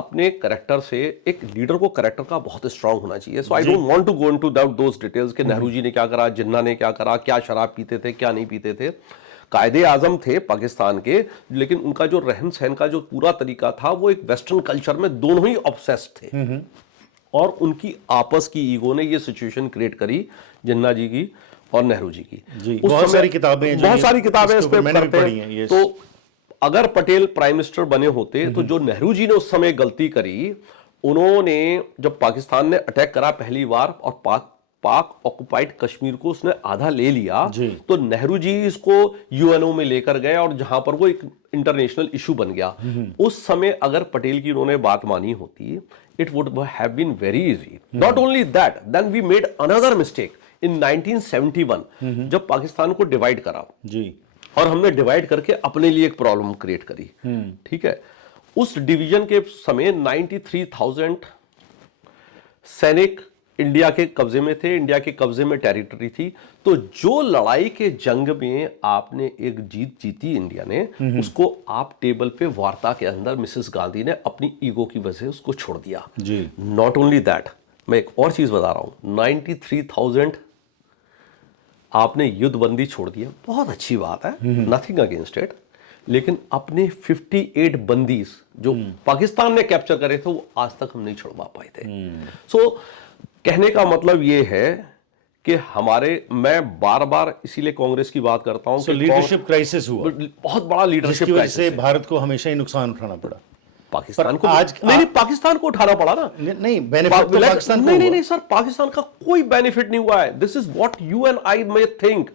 अपने करेक्टर से, एक लीडर को करेक्टर का बहुत स्ट्रांग होना चाहिए. So I don't want to go into those details कि नेहरू जी ने क्या करा, जिन्ना ने क्या करा, क्या शराब पीते थे, क्या नहीं पीते थे. कायदे आजम थे पाकिस्तान के, लेकिन उनका जो रहन सहन का जो पूरा तरीका था वो एक वेस्टर्न कल्चर में दोनों ही ऑब्सेस्ड थे. और उनकी आपस की ईगो ने ये सिचुएशन क्रिएट करी, जिन्ना जी की और नेहरू जी की. बहुत सारी किताबें इस पे मैंने भी पढ़ी हैं. yes. तो अगर पटेल प्राइम मिनिस्टर बने होते तो जो नेहरू जी ने उस समय गलती करी, उन्होंने जब पाकिस्तान ने अटैक करा पहली बार और पाक ऑक्युपाइड कश्मीर को उसने आधा ले लिया, तो नेहरू जी इसको यूएनओ में लेकर गए और जहां पर वो एक इंटरनेशनल इशू बन गया. उस समय अगर पटेल की उन्होंने बात मानी होती, it would have been very easy. Not only that, then we made another mistake in 1971 जब पाकिस्तान को डिवाइड करा जी, और हमने डिवाइड करके अपने लिए एक प्रॉब्लम क्रिएट करी. ठीक है, उस डिवीजन के समय 93,000 सैनिक इंडिया के कब्जे में थे, इंडिया के कब्जे में टेरिटरी थी. तो जो लड़ाई के जंग में आपने एक जीत जीती इंडिया ने, उसको आप टेबल पे वार्ता के अंदर मिसेस गांधी ने अपनी ईगो की वजह से उसको छोड़ दिया जी. नॉट ओनली दैट, मैं एक और चीज बता रहा हूं, 93,000 आपने युद्धबंदी छोड़ दिया, बहुत अच्छी बात है, नथिंग अगेंस्ट इट. लेकिन अपने 58 बंदीज जो पाकिस्तान ने कैप्चर करे थे वो आज तक हम नहीं छुड़वा पाए थे. सो कहने का मतलब ये है कि मैं बार बार इसीलिए कांग्रेस की बात करता हूं कि लीडरशिप क्राइसिस हुआ, बहुत बड़ा लीडरशिप की वजह से भारत को हमेशा ही नुकसान उठाना पड़ा. पाकिस्तान को आज नहीं, पाकिस्तान को उठाना पड़ा ना. नहीं, बेनिफिट तो पाकिस्तान को नहीं सर, पाकिस्तान का कोई बेनिफिट नहीं हुआ है. This is what you and I may think.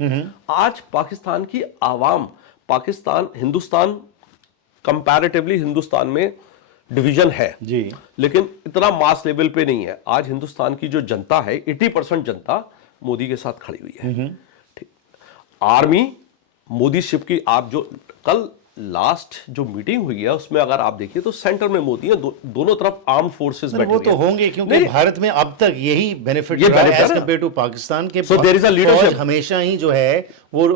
आज पाकिस्तान की आवाम, हिंदुस्तान कंपैरेटिवली हिंदुस्तान में डिवीजन है जी, लेकिन इतना मास लेवल पे नहीं है. आज हिंदुस्तान की जो जनता है, 80% जनता मोदी के साथ खड़ी हुई है. आर्मी मोदी शिप की, आप जो कल लास्ट जो मीटिंग हुई है उसमें अगर आप देखिए तो सेंटर में मोदी है, दोनों तरफ आर्म फोर्सेस बैठे वो तो होंगे क्योंकि भारत में अब तक यही benefit as compare to Pakistan के. So there is a leadership हमेशा ही जो है वो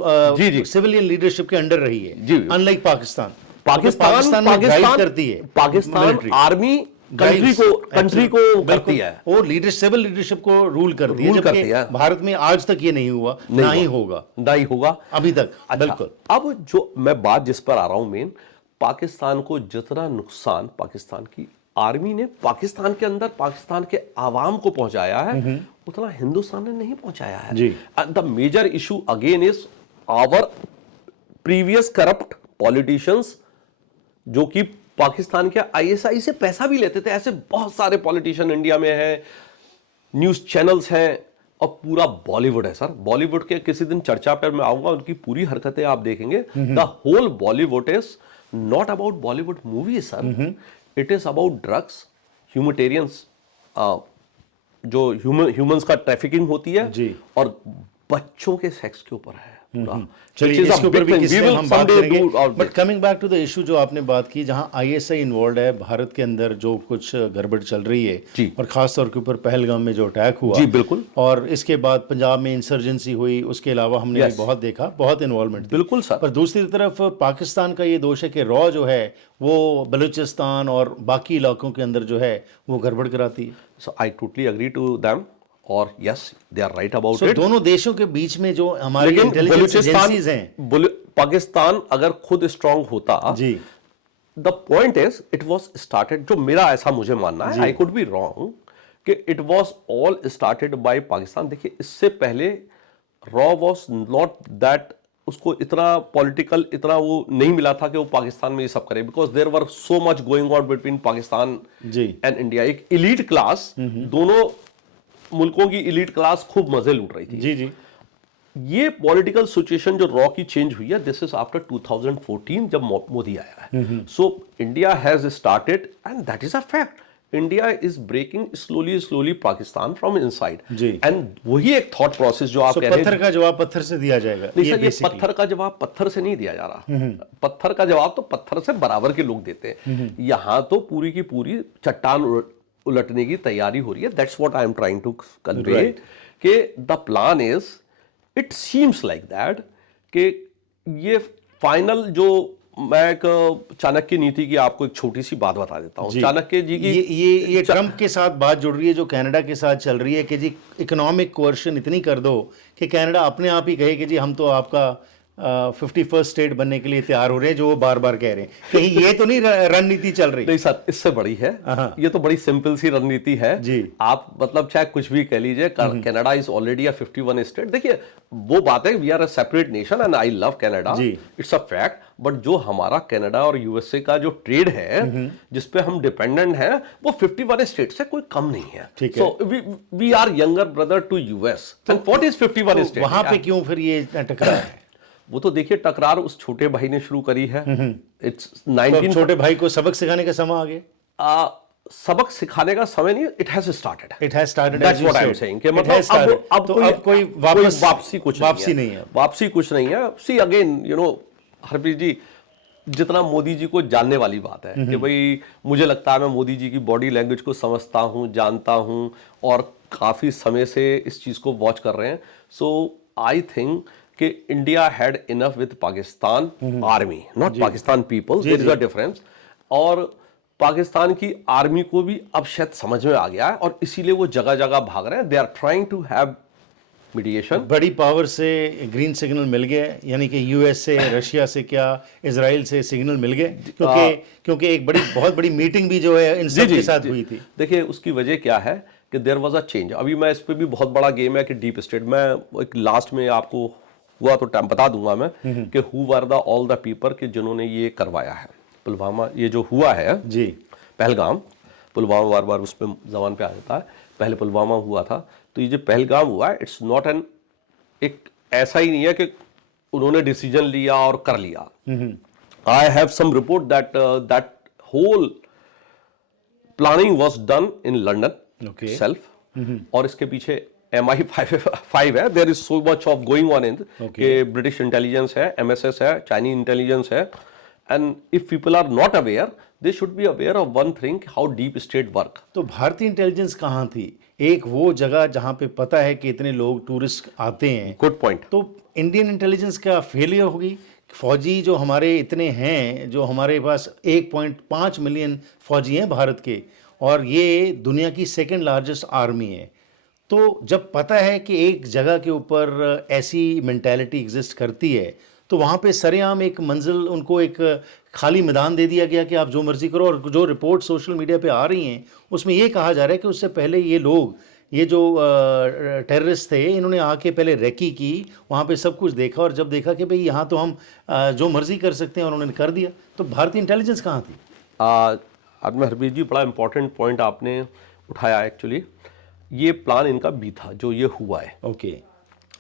सिविलियन लीडरशिप के अंडर रही है, अनलाइक पाकिस्तान करती है. पाकिस्तान आर्मी कंट्री को करती है, और सिविल लीडरशिप को रूल करती है. भारत में आज तक ये नहीं हुआ, ना ही होगा अभी तक. बिल्कुल. अब जो मैं बात जिस पर आ रहा हूं मेन, पाकिस्तान को जितना नुकसान पाकिस्तान की आर्मी ने पाकिस्तान के अंदर पाकिस्तान के आवाम को पहुंचाया है, उतना हिंदुस्तान ने नहीं पहुंचाया है. The major issue again is our previous corrupt politicians, जो कि पाकिस्तान के आईएसआई से पैसा भी लेते थे. ऐसे बहुत सारे पॉलिटिशियन इंडिया में हैं, न्यूज चैनल्स हैं और पूरा बॉलीवुड है. सर, बॉलीवुड के किसी दिन चर्चा पर मैं आऊंगा, उनकी पूरी हरकतें आप देखेंगे. The whole Bollywood is not about Bollywood movies sir, it is about drugs, humanitarians, जो ह्यूमंस का ट्रैफिकिंग होती है जी, और बच्चों के सेक्स के ऊपर है. चलिए इसके ऊपर भी किसी दिन हम बात करेंगे. But coming back to the issue जो आपने बात की, जहां आईएसआई इन्वॉल्व है, भारत के अंदर जो कुछ गड़बड़ चल रही है और खास तौर के ऊपर पहलगाम में जो अटैक हुआ जी, बिल्कुल, और इसके बाद पंजाब में इंसर्जेंसी हुई, उसके अलावा हमने बहुत देखा, बहुत इन्वॉल्वमेंट. बिल्कुल सर. पर दूसरी तरफ पाकिस्तान का ये दोष है कि रॉ जो है वो बलूचिस्तान और बाकी इलाकों के अंदर जो है वो गड़बड़ कराती है. So I totally agree to them, और yes they are right about it. दोनों देशों के बीच में जो हमारी इंटेलिजेंस एजेंसीज हैं, पाकिस्तान अगर खुद स्ट्रांग होता ji, the point is it was started, जो मेरा ऐसा मुझे मानना है, आई कुड बी रॉन्ग, कि it was all started by Pakistan. देखिए, इससे पहले रॉ वाज नॉट दैट, उसको इतना पॉलिटिकल इतना वो नहीं मिला था कि वो पाकिस्तान में ये सब करे, because there were so much going on between Pakistan and India. एक इलीट क्लास, दोनों मुल्कों की इलीट क्लास खूब मजे लूट रही थी. जी. ये पॉलिटिकल सिचुएशन जो रॉ की चेंज हुई है, दिस इज आफ्टर 2014 जब मोदी आया है. So India has started and that is a fact. India is breaking slowly Pakistan from inside. And वही एक थॉट प्रोसेस जो आप कह रहे हैं, पत्थर का जवाब पत्थर से दिया जाएगा. नहीं सर, ये पत्थर का जवाब पत्थर से नहीं दिया जा रहा. पत्थर का जवाब तो पत्थर से बराबर के लोग देते हैं. यहां तो पूरी की पूरी चट्टान उलटने की तैयारी हो रही है. That's what I am trying to convey, कि the plan is, it seems like that, कि ये फाइनल जो मैं एक चाणक्य नीति की आपको एक छोटी सी बात बता देता हूँ। जी। चाणक्य जी की ये ट्रम्प के साथ बात जुड़ रही है जो कनाडा के साथ चल रही है कि जी इकोनॉमिक कोर्शन इतनी कर दो कि कनाडा अपने आप ही कहे कि जी हम तो आपका 51st स्टेट बनने के लिए तैयार हो रहे हैं, जो वो बार बार कह रहे हैं। कहीं ये तो नहीं रणनीति चल रही? नहीं सर, इससे बड़ी है। ये तो बड़ी सिंपल सी रणनीति है जी। आप मतलब चाहे कुछ भी कह लीजिए, Canada is already a 51 state. देखिए वो बात है, we are a separate nation and I love Canada, जी। It's a fact. बट जो हमारा कनाडा और यूएसए का जो ट्रेड है जिसपे हम डिपेंडेंट हैं, वो 51 स्टेट से कोई कम नहीं है। ठीक है। So we are younger brother to US. And what is 51 state? वहां पे क्यों फिर ये टकराव है? वो तो देखिए टकरार उस छोटे भाई ने शुरू करी है। इट्स तो 19 छोटे भाई को सबक सिखाने का समय आ गया। सबक सिखाने का समय नहीं, it has started. It has started, that's what I am saying कि मतलब अब कोई वापसी कुछ नहीं है। वापसी कुछ नहीं है। See again you know Harpreet जी, जितना मोदी जी को जानने वाली बात है कि भाई मुझे लगता है मैं मोदी जी की बॉडी लैंग्वेज को समझता हूं, जानता हूं और काफी समय से इस चीज को वॉच कर रहे हैं। सो आई थिंक कि India had enough with Pakistan army, not Pakistan people, there is a difference. और पाकिस्तान की आर्मी को भी अब शायद समझ में आ गया है और इसीलिए वो जगह जगह भाग रहे हैं। They are trying to have mediation. बड़ी पावर से ग्रीन सिग्नल मिल गए, यानी कि यूएस से, रशिया से, क्या इजराइल से सिग्नल मिल गए? क्योंकि एक बहुत बड़ी मीटिंग भी जो है इन सब के साथ हुई थी। देखिए उसकी वजह क्या है कि देयर वाज अ चेंज। अभी मैं इस पे भी बहुत बड़ा गेम है कि डीप स्टेट में एक लास्ट में आपको हुआ तो टाइम बता दूंगा मैं कि who were the all the people कि जिन्होंने ये करवाया है। पुलवामा ये जो हुआ है जी, पहलगाम, पुलवामा बार बार उस पर जबान पे आ जाता है, पहले पुलवामा हुआ था। तो ये जो पहलगाम हुआ है, इट्स नॉट एन, एक ऐसा ही नहीं है कि उन्होंने डिसीजन लिया और कर लिया। I have some report that that whole planning was done in London self. और इसके पीछे MI5 है। There is so much of going on in कि ब्रिटिश इंटेलिजेंस है, MSS है, चाइनीज इंटेलिजेंस है। And if people are not aware, they should be aware of one thing, how deep state work. तो भारतीय intelligence कहाँ थी? एक वो जगह जहाँ पे पता है कि इतने लोग टूरिस्ट आते हैं। Good point. तो इंडियन इंटेलिजेंस का फेलियर होगी? फौजी जो हमारे इतने हैं, जो हमारे पास 1.5 मिलियन फौजी हैं भारत के, और ये दुनिया की सेकंड लार्जेस्ट आर्मी है। तो जब पता है कि एक जगह के ऊपर ऐसी मेंटालिटी एग्जिस्ट करती है, तो वहाँ पे सरेआम एक मंजिल, उनको एक खाली मैदान दे दिया गया कि आप जो मर्जी करो। और जो रिपोर्ट सोशल मीडिया पे आ रही हैं उसमें ये कहा जा रहा है कि उससे पहले ये लोग, ये जो टेररिस्ट थे, इन्होंने आके पहले रेकी की, वहाँ पे सब कुछ देखा, और जब देखा कि भाई यहाँ तो हम जो मर्जी कर सकते हैं, और उन्होंने कर दिया। तो भारतीय इंटेलिजेंस कहाँ थी? आदमी हरबीर जी, बड़ा इंपॉर्टेंट पॉइंट आपने उठाया। एक्चुअली ये प्लान इनका बी था जो ये हुआ है। Okay,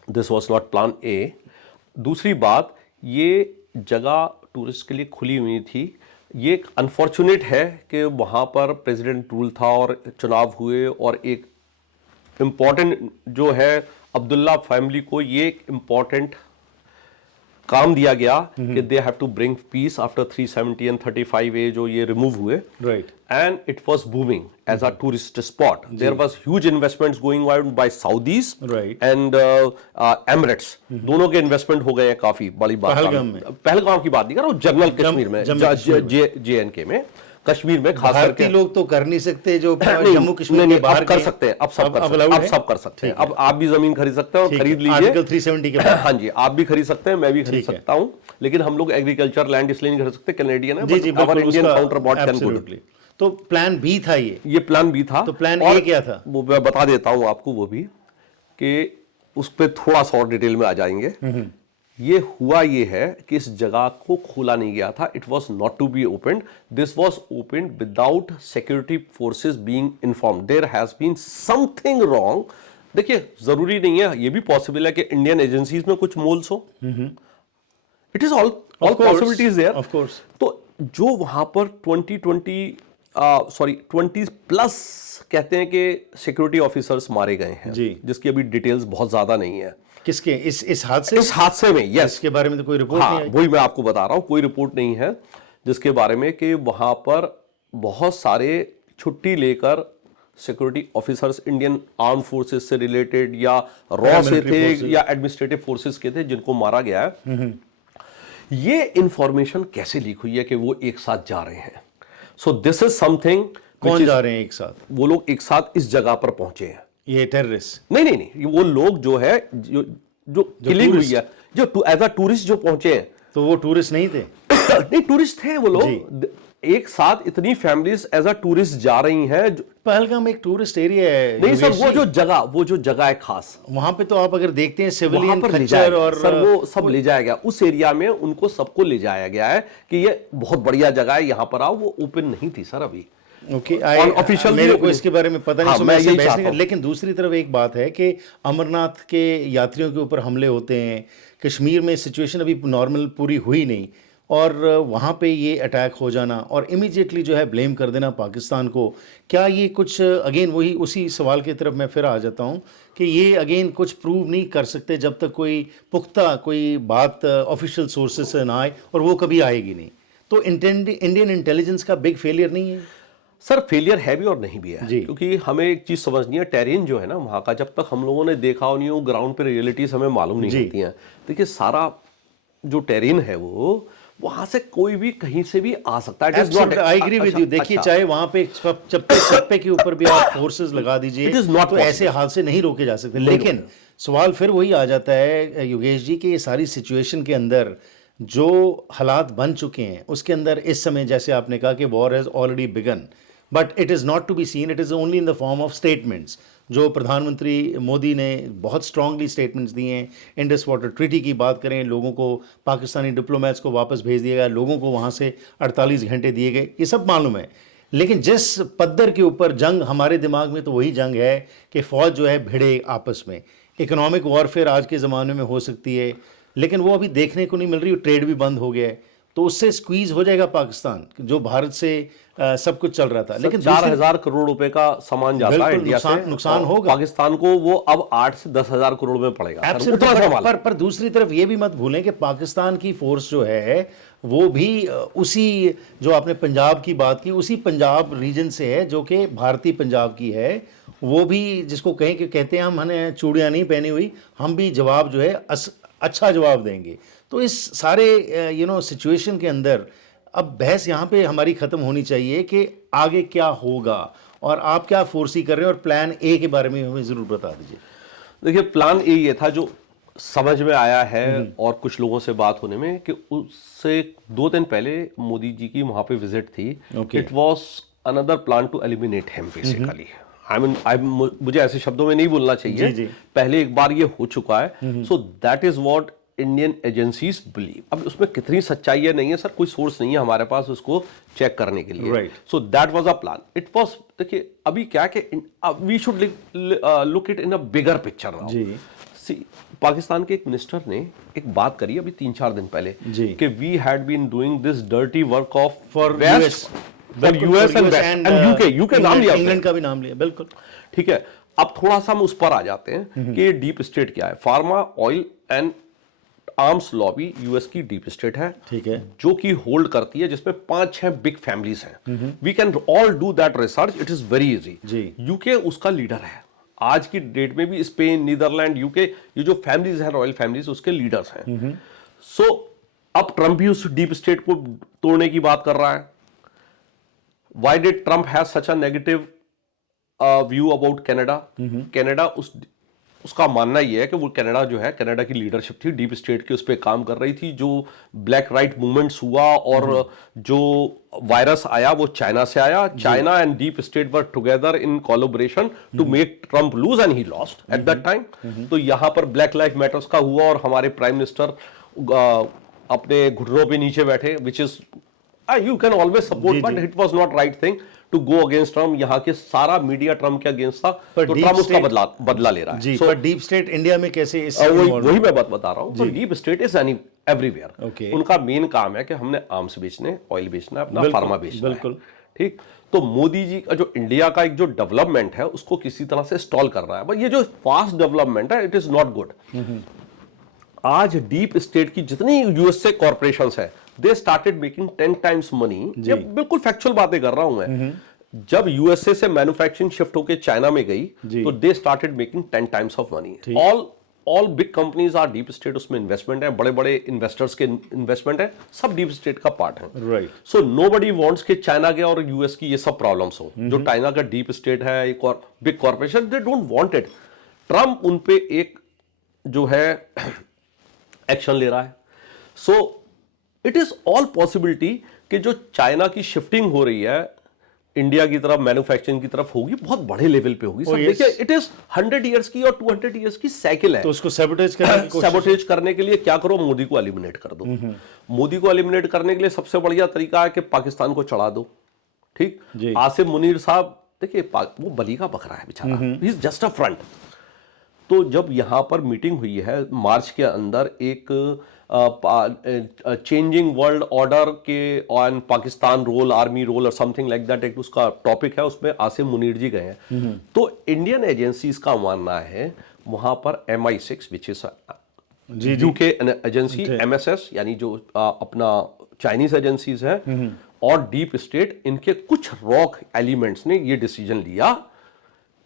this was not plan A. दूसरी बात, ये जगह टूरिस्ट के लिए खुली हुई थी। ये एक अनफॉर्चुनेट है कि वहाँ पर प्रेसिडेंट रूल था और चुनाव हुए, और एक इम्पॉर्टेंट जो है अब्दुल्ला फैमिली को ये एक इम्पॉर्टेंट काम दिया गया कि they have to bring peace after 370 and 35A जो ये रिमूव हुए। Right. And it was booming as a tourist spot. There was huge investments going on by Saudis and Emirates. दोनों के इन्वेस्टमेंट हो गए हैं काफी बड़ी बात। पहलगाम की बात नहीं कर रहा हूं, जनरल कश्मीर में, JNK में, कश्मीर में खास करके लोग तो कर नहीं सकते जो जम्मू कश्मीर में बाहर कर सकते हैं। अब सब कर सकते हैं। अब आप भी जमीन खरीद सकते हैं और खरीद लीजिए आर्टिकल 370 के बाद। हाँ जी, आप भी खरीद सकते हैं, मैं भी खरीद सकता हूं। लेकिन हम लोग एग्रीकल्चर लैंड इसलिए नहीं खरीद सकते, कैनेडियन है, but Indian counter part can good. तो प्लान बी था ये प्लान बी था। तो प्लान ए क्या था? वो मैं बता देता हूं आपको वो भी, कि उस पर थोड़ा सा और डिटेल में आ जाएंगे। ये हुआ ये है कि इस जगह को खोला नहीं गया था। It was not to be open. This was open without security forces being informed. There has been something wrong. देखिए जरूरी नहीं है, ये भी पॉसिबल है कि इंडियन एजेंसीज में कुछ मोल्स हो। It is all possibilities there, of course. तो जो वहां पर 20 प्लस कहते हैं कि सिक्योरिटी ऑफिसर्स मारे गए हैं, जिसकी अभी डिटेल्स बहुत ज्यादा नहीं है। किसके? इस हादसे में? यस। इसके बारे में तो कोई रिपोर्ट नहीं है। वही मैं आपको बता रहा हूं, कोई रिपोर्ट नहीं है जिसके बारे में कि वहां पर बहुत सारे छुट्टी लेकर security officers Indian arm forces से रिलेटेड या रॉ से थे या एडमिनिस्ट्रेटिव फोर्सेस के थे, जिनको मारा गया है। ये इंफॉर्मेशन कैसे लीक हुई है कि वो एक साथ जा रहे हैं? So this is something. कौन जा रहे हैं एक साथ? वो लोग एक साथ इस जगह पर पहुंचे हैं। ये टेररिस्ट? नहीं, वो लोग जो है जो किलिंग हुई है, जो एज अ टूरिस्ट जो पहुंचे हैं। तो वो टूरिस्ट नहीं थे? नहीं, टूरिस्ट थे वो लोग। एक साथ इतनी फैमिलीज एज अ टूरिस्ट जा रही हैं। पहलगाम एक टूरिस्ट एरिया है। नहीं सर, वो जो जगह है खास, वहां पे तो आप अगर देखते हैं सिविलियन खच्चर खच्चर और सर वो सब ले जाया गया उस एरिया में। उनको सबको ले जाया गया है कि ये बहुत बढ़िया जगह है, यहाँ पर आओ। वो ओपन नहीं थी सर अभी। ओके, ऑफिशियल मेरे को इसके बारे में पता नहीं, हाँ, so मैं इससे यही बहस चाहता नहीं कर। हूं। लेकिन दूसरी तरफ एक बात है कि अमरनाथ के यात्रियों के ऊपर हमले होते हैं। कश्मीर में सिचुएशन अभी नॉर्मल पूरी हुई नहीं, और वहाँ पे ये अटैक हो जाना और इमीडिएटली जो है ब्लेम कर देना पाकिस्तान को, क्या ये कुछ अगेन वही उसी सवाल की तरफ मैं फिर आ जाता हूँ कि ये अगेन कुछ प्रूव नहीं कर सकते जब तक कोई पुख्ता कोई बात ऑफिशियल सोर्सेज से ना आए, और वो कभी आएगी नहीं। तो इंडियन इंटेलिजेंस का बिग फेलियर नहीं है सर? फेलियर है भी और नहीं भी है, क्योंकि हमें एक चीज समझनी है, टेरेन जो है ना वहाँ का, जब तक हम लोगों ने देखा हो नहीं हो, ग्राउंड पे रियलिटीज हमें मालूम नहीं होती हैं। देखिए सारा जो टेरेन है वो वहां से कोई भी कहीं से भी आ सकता है। I agree with you. देखिए चाहे वहां पे चप्पे के ऊपर भी आप फोर्सेस लगा दीजिए, तो ऐसे हादसे नहीं रोके जा सकते। लेकिन सवाल फिर वही आ जाता है योगेश जी कि ये सारी सिचुएशन के अंदर जो हालात बन चुके हैं उसके अंदर इस समय, जैसे आपने कहा कि war has already begun, but it is not to be seen, it is only in the form of statements. जो प्रधानमंत्री मोदी ने बहुत स्ट्रांगली स्टेटमेंट्स दिए हैं। इंडस वाटर ट्रीटी की बात करें, लोगों को, पाकिस्तानी डिप्लोमेट्स को वापस भेज दिया गया, लोगों को वहाँ से 48 घंटे दिए गए, ये सब मालूम है। लेकिन जिस पद्धर के ऊपर जंग हमारे दिमाग में, तो वही जंग है कि फ़ौज जो है भिड़े आपस में। इकोनॉमिक वॉरफेयर आज के ज़माने में हो सकती है, लेकिन वो अभी देखने को नहीं मिल रही। ट्रेड भी बंद हो गया है, तो उससे स्क्वीज हो जाएगा पाकिस्तान, जो भारत से सब कुछ चल रहा था। लेकिन 4,000 करोड़ रुपए का सामान जाता है इंडिया से, नुकसान होगा पाकिस्तान को। वो अब 8 से 10,000 करोड़ में पड़ेगा। पर दूसरी तरफ ये भी मत भूलें कि पाकिस्तान की फोर्स जो है वो भी उसी, जो आपने पंजाब की बात की, उसी पंजाब रीजन से है जो कि भारतीय पंजाब की है। वो भी जिसको कहें कि कहते हैं हमने चूड़ियाँ नहीं पहनी हुई, हम भी जवाब जो है अच्छा जवाब देंगे। तो इस सारे सिचुएशन के अंदर अब बहस यहाँ पे हमारी ख़त्म होनी चाहिए कि आगे क्या होगा, और आप क्या फोर्सी कर रहे हैं, और प्लान ए के बारे में हमें ज़रूर बता दीजिए। देखिए प्लान ए ये था जो समझ में आया है, और कुछ लोगों से बात होने में, कि उससे 2 दिन पहले मोदी जी की वहाँ पे विजिट थी। It was another plan to eliminate him basically. मुझे ऐसे शब्दों में नहीं बोलना चाहिए, पहले एक बार ये हो चुका है। सो that is what Indian agencies believe. अब उसमें कितनी सच्चाई है नहीं है सर, कोई सोर्स नहीं है हमारे पास उसको चेक करने के लिए। So that was a plan. It was, देखिए अभी क्या कि we should look it in a bigger picture now. Pakistan के एक मिनिस्टर ने एक बात करी अभी 3-4 दिन पहले कि we had been doing this dirty work of for US and UK नाम लिया, इंग्लैंड का भी नाम लिया, बिल्कुल ठीक है। अब थोड़ा सा हम उस पर आ जाते हैं कि डीप स्टेट क्या है। Pharma, oil and arms lobby US की डीप स्टेट है, ठीक है, जो कि होल्ड करती है, जिसमें 5-6 बिग फैमिलीज हैं। We can all do that research, it is very easy. UK उसका लीडर है आज की डेट में भी। स्पेन, नीदरलैंड, यूके, ये जो फैमिलीज हैं, रॉयल फैमिलीज, उसके लीडर्स हैं। सो अब ट्रंप भी उस डीप स्टेट को तोड़ने की बात कर रहा है। Why did Trump has such a negative view about Canada? Canada उसका मानना यह है कि वो कनाडा जो है, कनाडा की लीडरशिप थी डीप स्टेट की, उस पर काम कर रही थी। जो ब्लैक राइट मूवमेंट्स हुआ और जो वायरस आया वो चाइना से आया। China and deep state were together in collaboration to make Trump lose and he lost at that time. तो यहां पर ब्लैक लाइफ मैटर्स का हुआ और हमारे प्राइम मिनिस्टर अपने घुटनों पे नीचे बैठे, which is you can always support, but it was not right thing to go against Trump. यहाँ के सारा मीडिया ट्रम्प के अगेंस्ट था, तो ट्रम्प उसका बदला ले रहा है। पर डीप स्टेट इंडिया में कैसे? वही मैं बता रहा हूँ। तो डीप स्टेट इज एवरीवेयर। उनका मेन काम है कि हमने आर्म्स बेचने, ऑयल बेचना, अपना फार्मा बेचना है, ठीक। तो मोदी जी का जो इंडिया का एक जो डेवलपमेंट है उसको किसी तरह से स्टॉल कर रहा है। बट ये जो फास्ट डेवलपमेंट है, इट इज नॉट गुड। आज डीप स्टेट की जितनी यूएस से कॉर्पोरेशंस है, दे स्टार्टेड मेकिंग 10 टाइम्स मनी। बिल्कुल फैक्चुअल बातें कर रहा हूं मैं। जब यूएसए से मैन्युफैक्चरिंग शिफ्ट होकर चाइना में गई, तो they started making 10 times of money. All big companies are deep state, उसमें इन्वेस्टमेंट है, बड़े बड़े इन्वेस्टर्स के इन्वेस्टमेंट है, सब डीप स्टेट का पार्ट है। राइट। सो नोबडी वांट्स कि चाइना के और यूएस की ये सब प्रॉब्लम्स हो। जो चाइना का डीप स्टेट है, एक और big corporation, they don't want it. Trump उन पे एक जो है एक्शन ले रहा है। So it is all possibility कि जो चाइना की शिफ्टिंग हो रही है इंडिया की तरफ, मैन्युफैक्चरिंग की तरफ होगी, बहुत बड़े लेवल पे होगी। देखिए इट इज 100 इयर्स की और 200 इयर्स की साइकिल है। तो उसको सैबोटेज करने के लिए क्या करो, मोदी को एलिमिनेट कर दो। मोदी को एलिमिनेट करने के लिए सबसे बढ़िया तरीका है कि पाकिस्तान को चढ़ा दो। ठीक, आसिम मुनीर साहब देखिए वो बली का बकरा है बेचारा, he is just a front. तो जब यहां पर मीटिंग हुई है मार्च के अंदर, एक चेंजिंग वर्ल्ड ऑर्डर के on Pakistan role, army role और समथिंग लाइक दैट, एक उसका टॉपिक है, उसमें आसिम मुनीर जी गए हैं। तो इंडियन एजेंसीज का मानना है वहां पर MI6 which is UK agency, MSS यानी जो अपना चाइनीज एजेंसीज है, और डीप स्टेट, इनके कुछ रॉक एलिमेंट्स ने ये डिसीजन लिया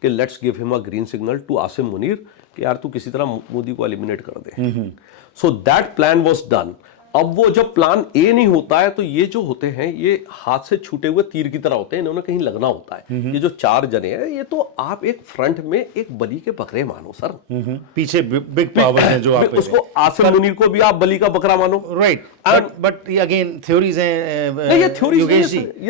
कि let's give him a green signal to Asim Munir कि यार तू किसी तरह मोदी को एलिमिनेट कर दे। So that plan was done. अब वो जब प्लान ए नहीं होता है तो ये जो होते हैं ये हाथ से छूटे हुए तीर की तरह होते हैं, इन्होंने कहीं लगना होता है। ये जो 4 जने हैं, ये तो आप एक फ्रंट में एक बली के बकरे मानो सर, पीछे बिग पावर है जो आप उसको आसिम मुनीर को भी आप बली का बकरा मानो। राइट, बट अगेन थ्योरीज हैं। ये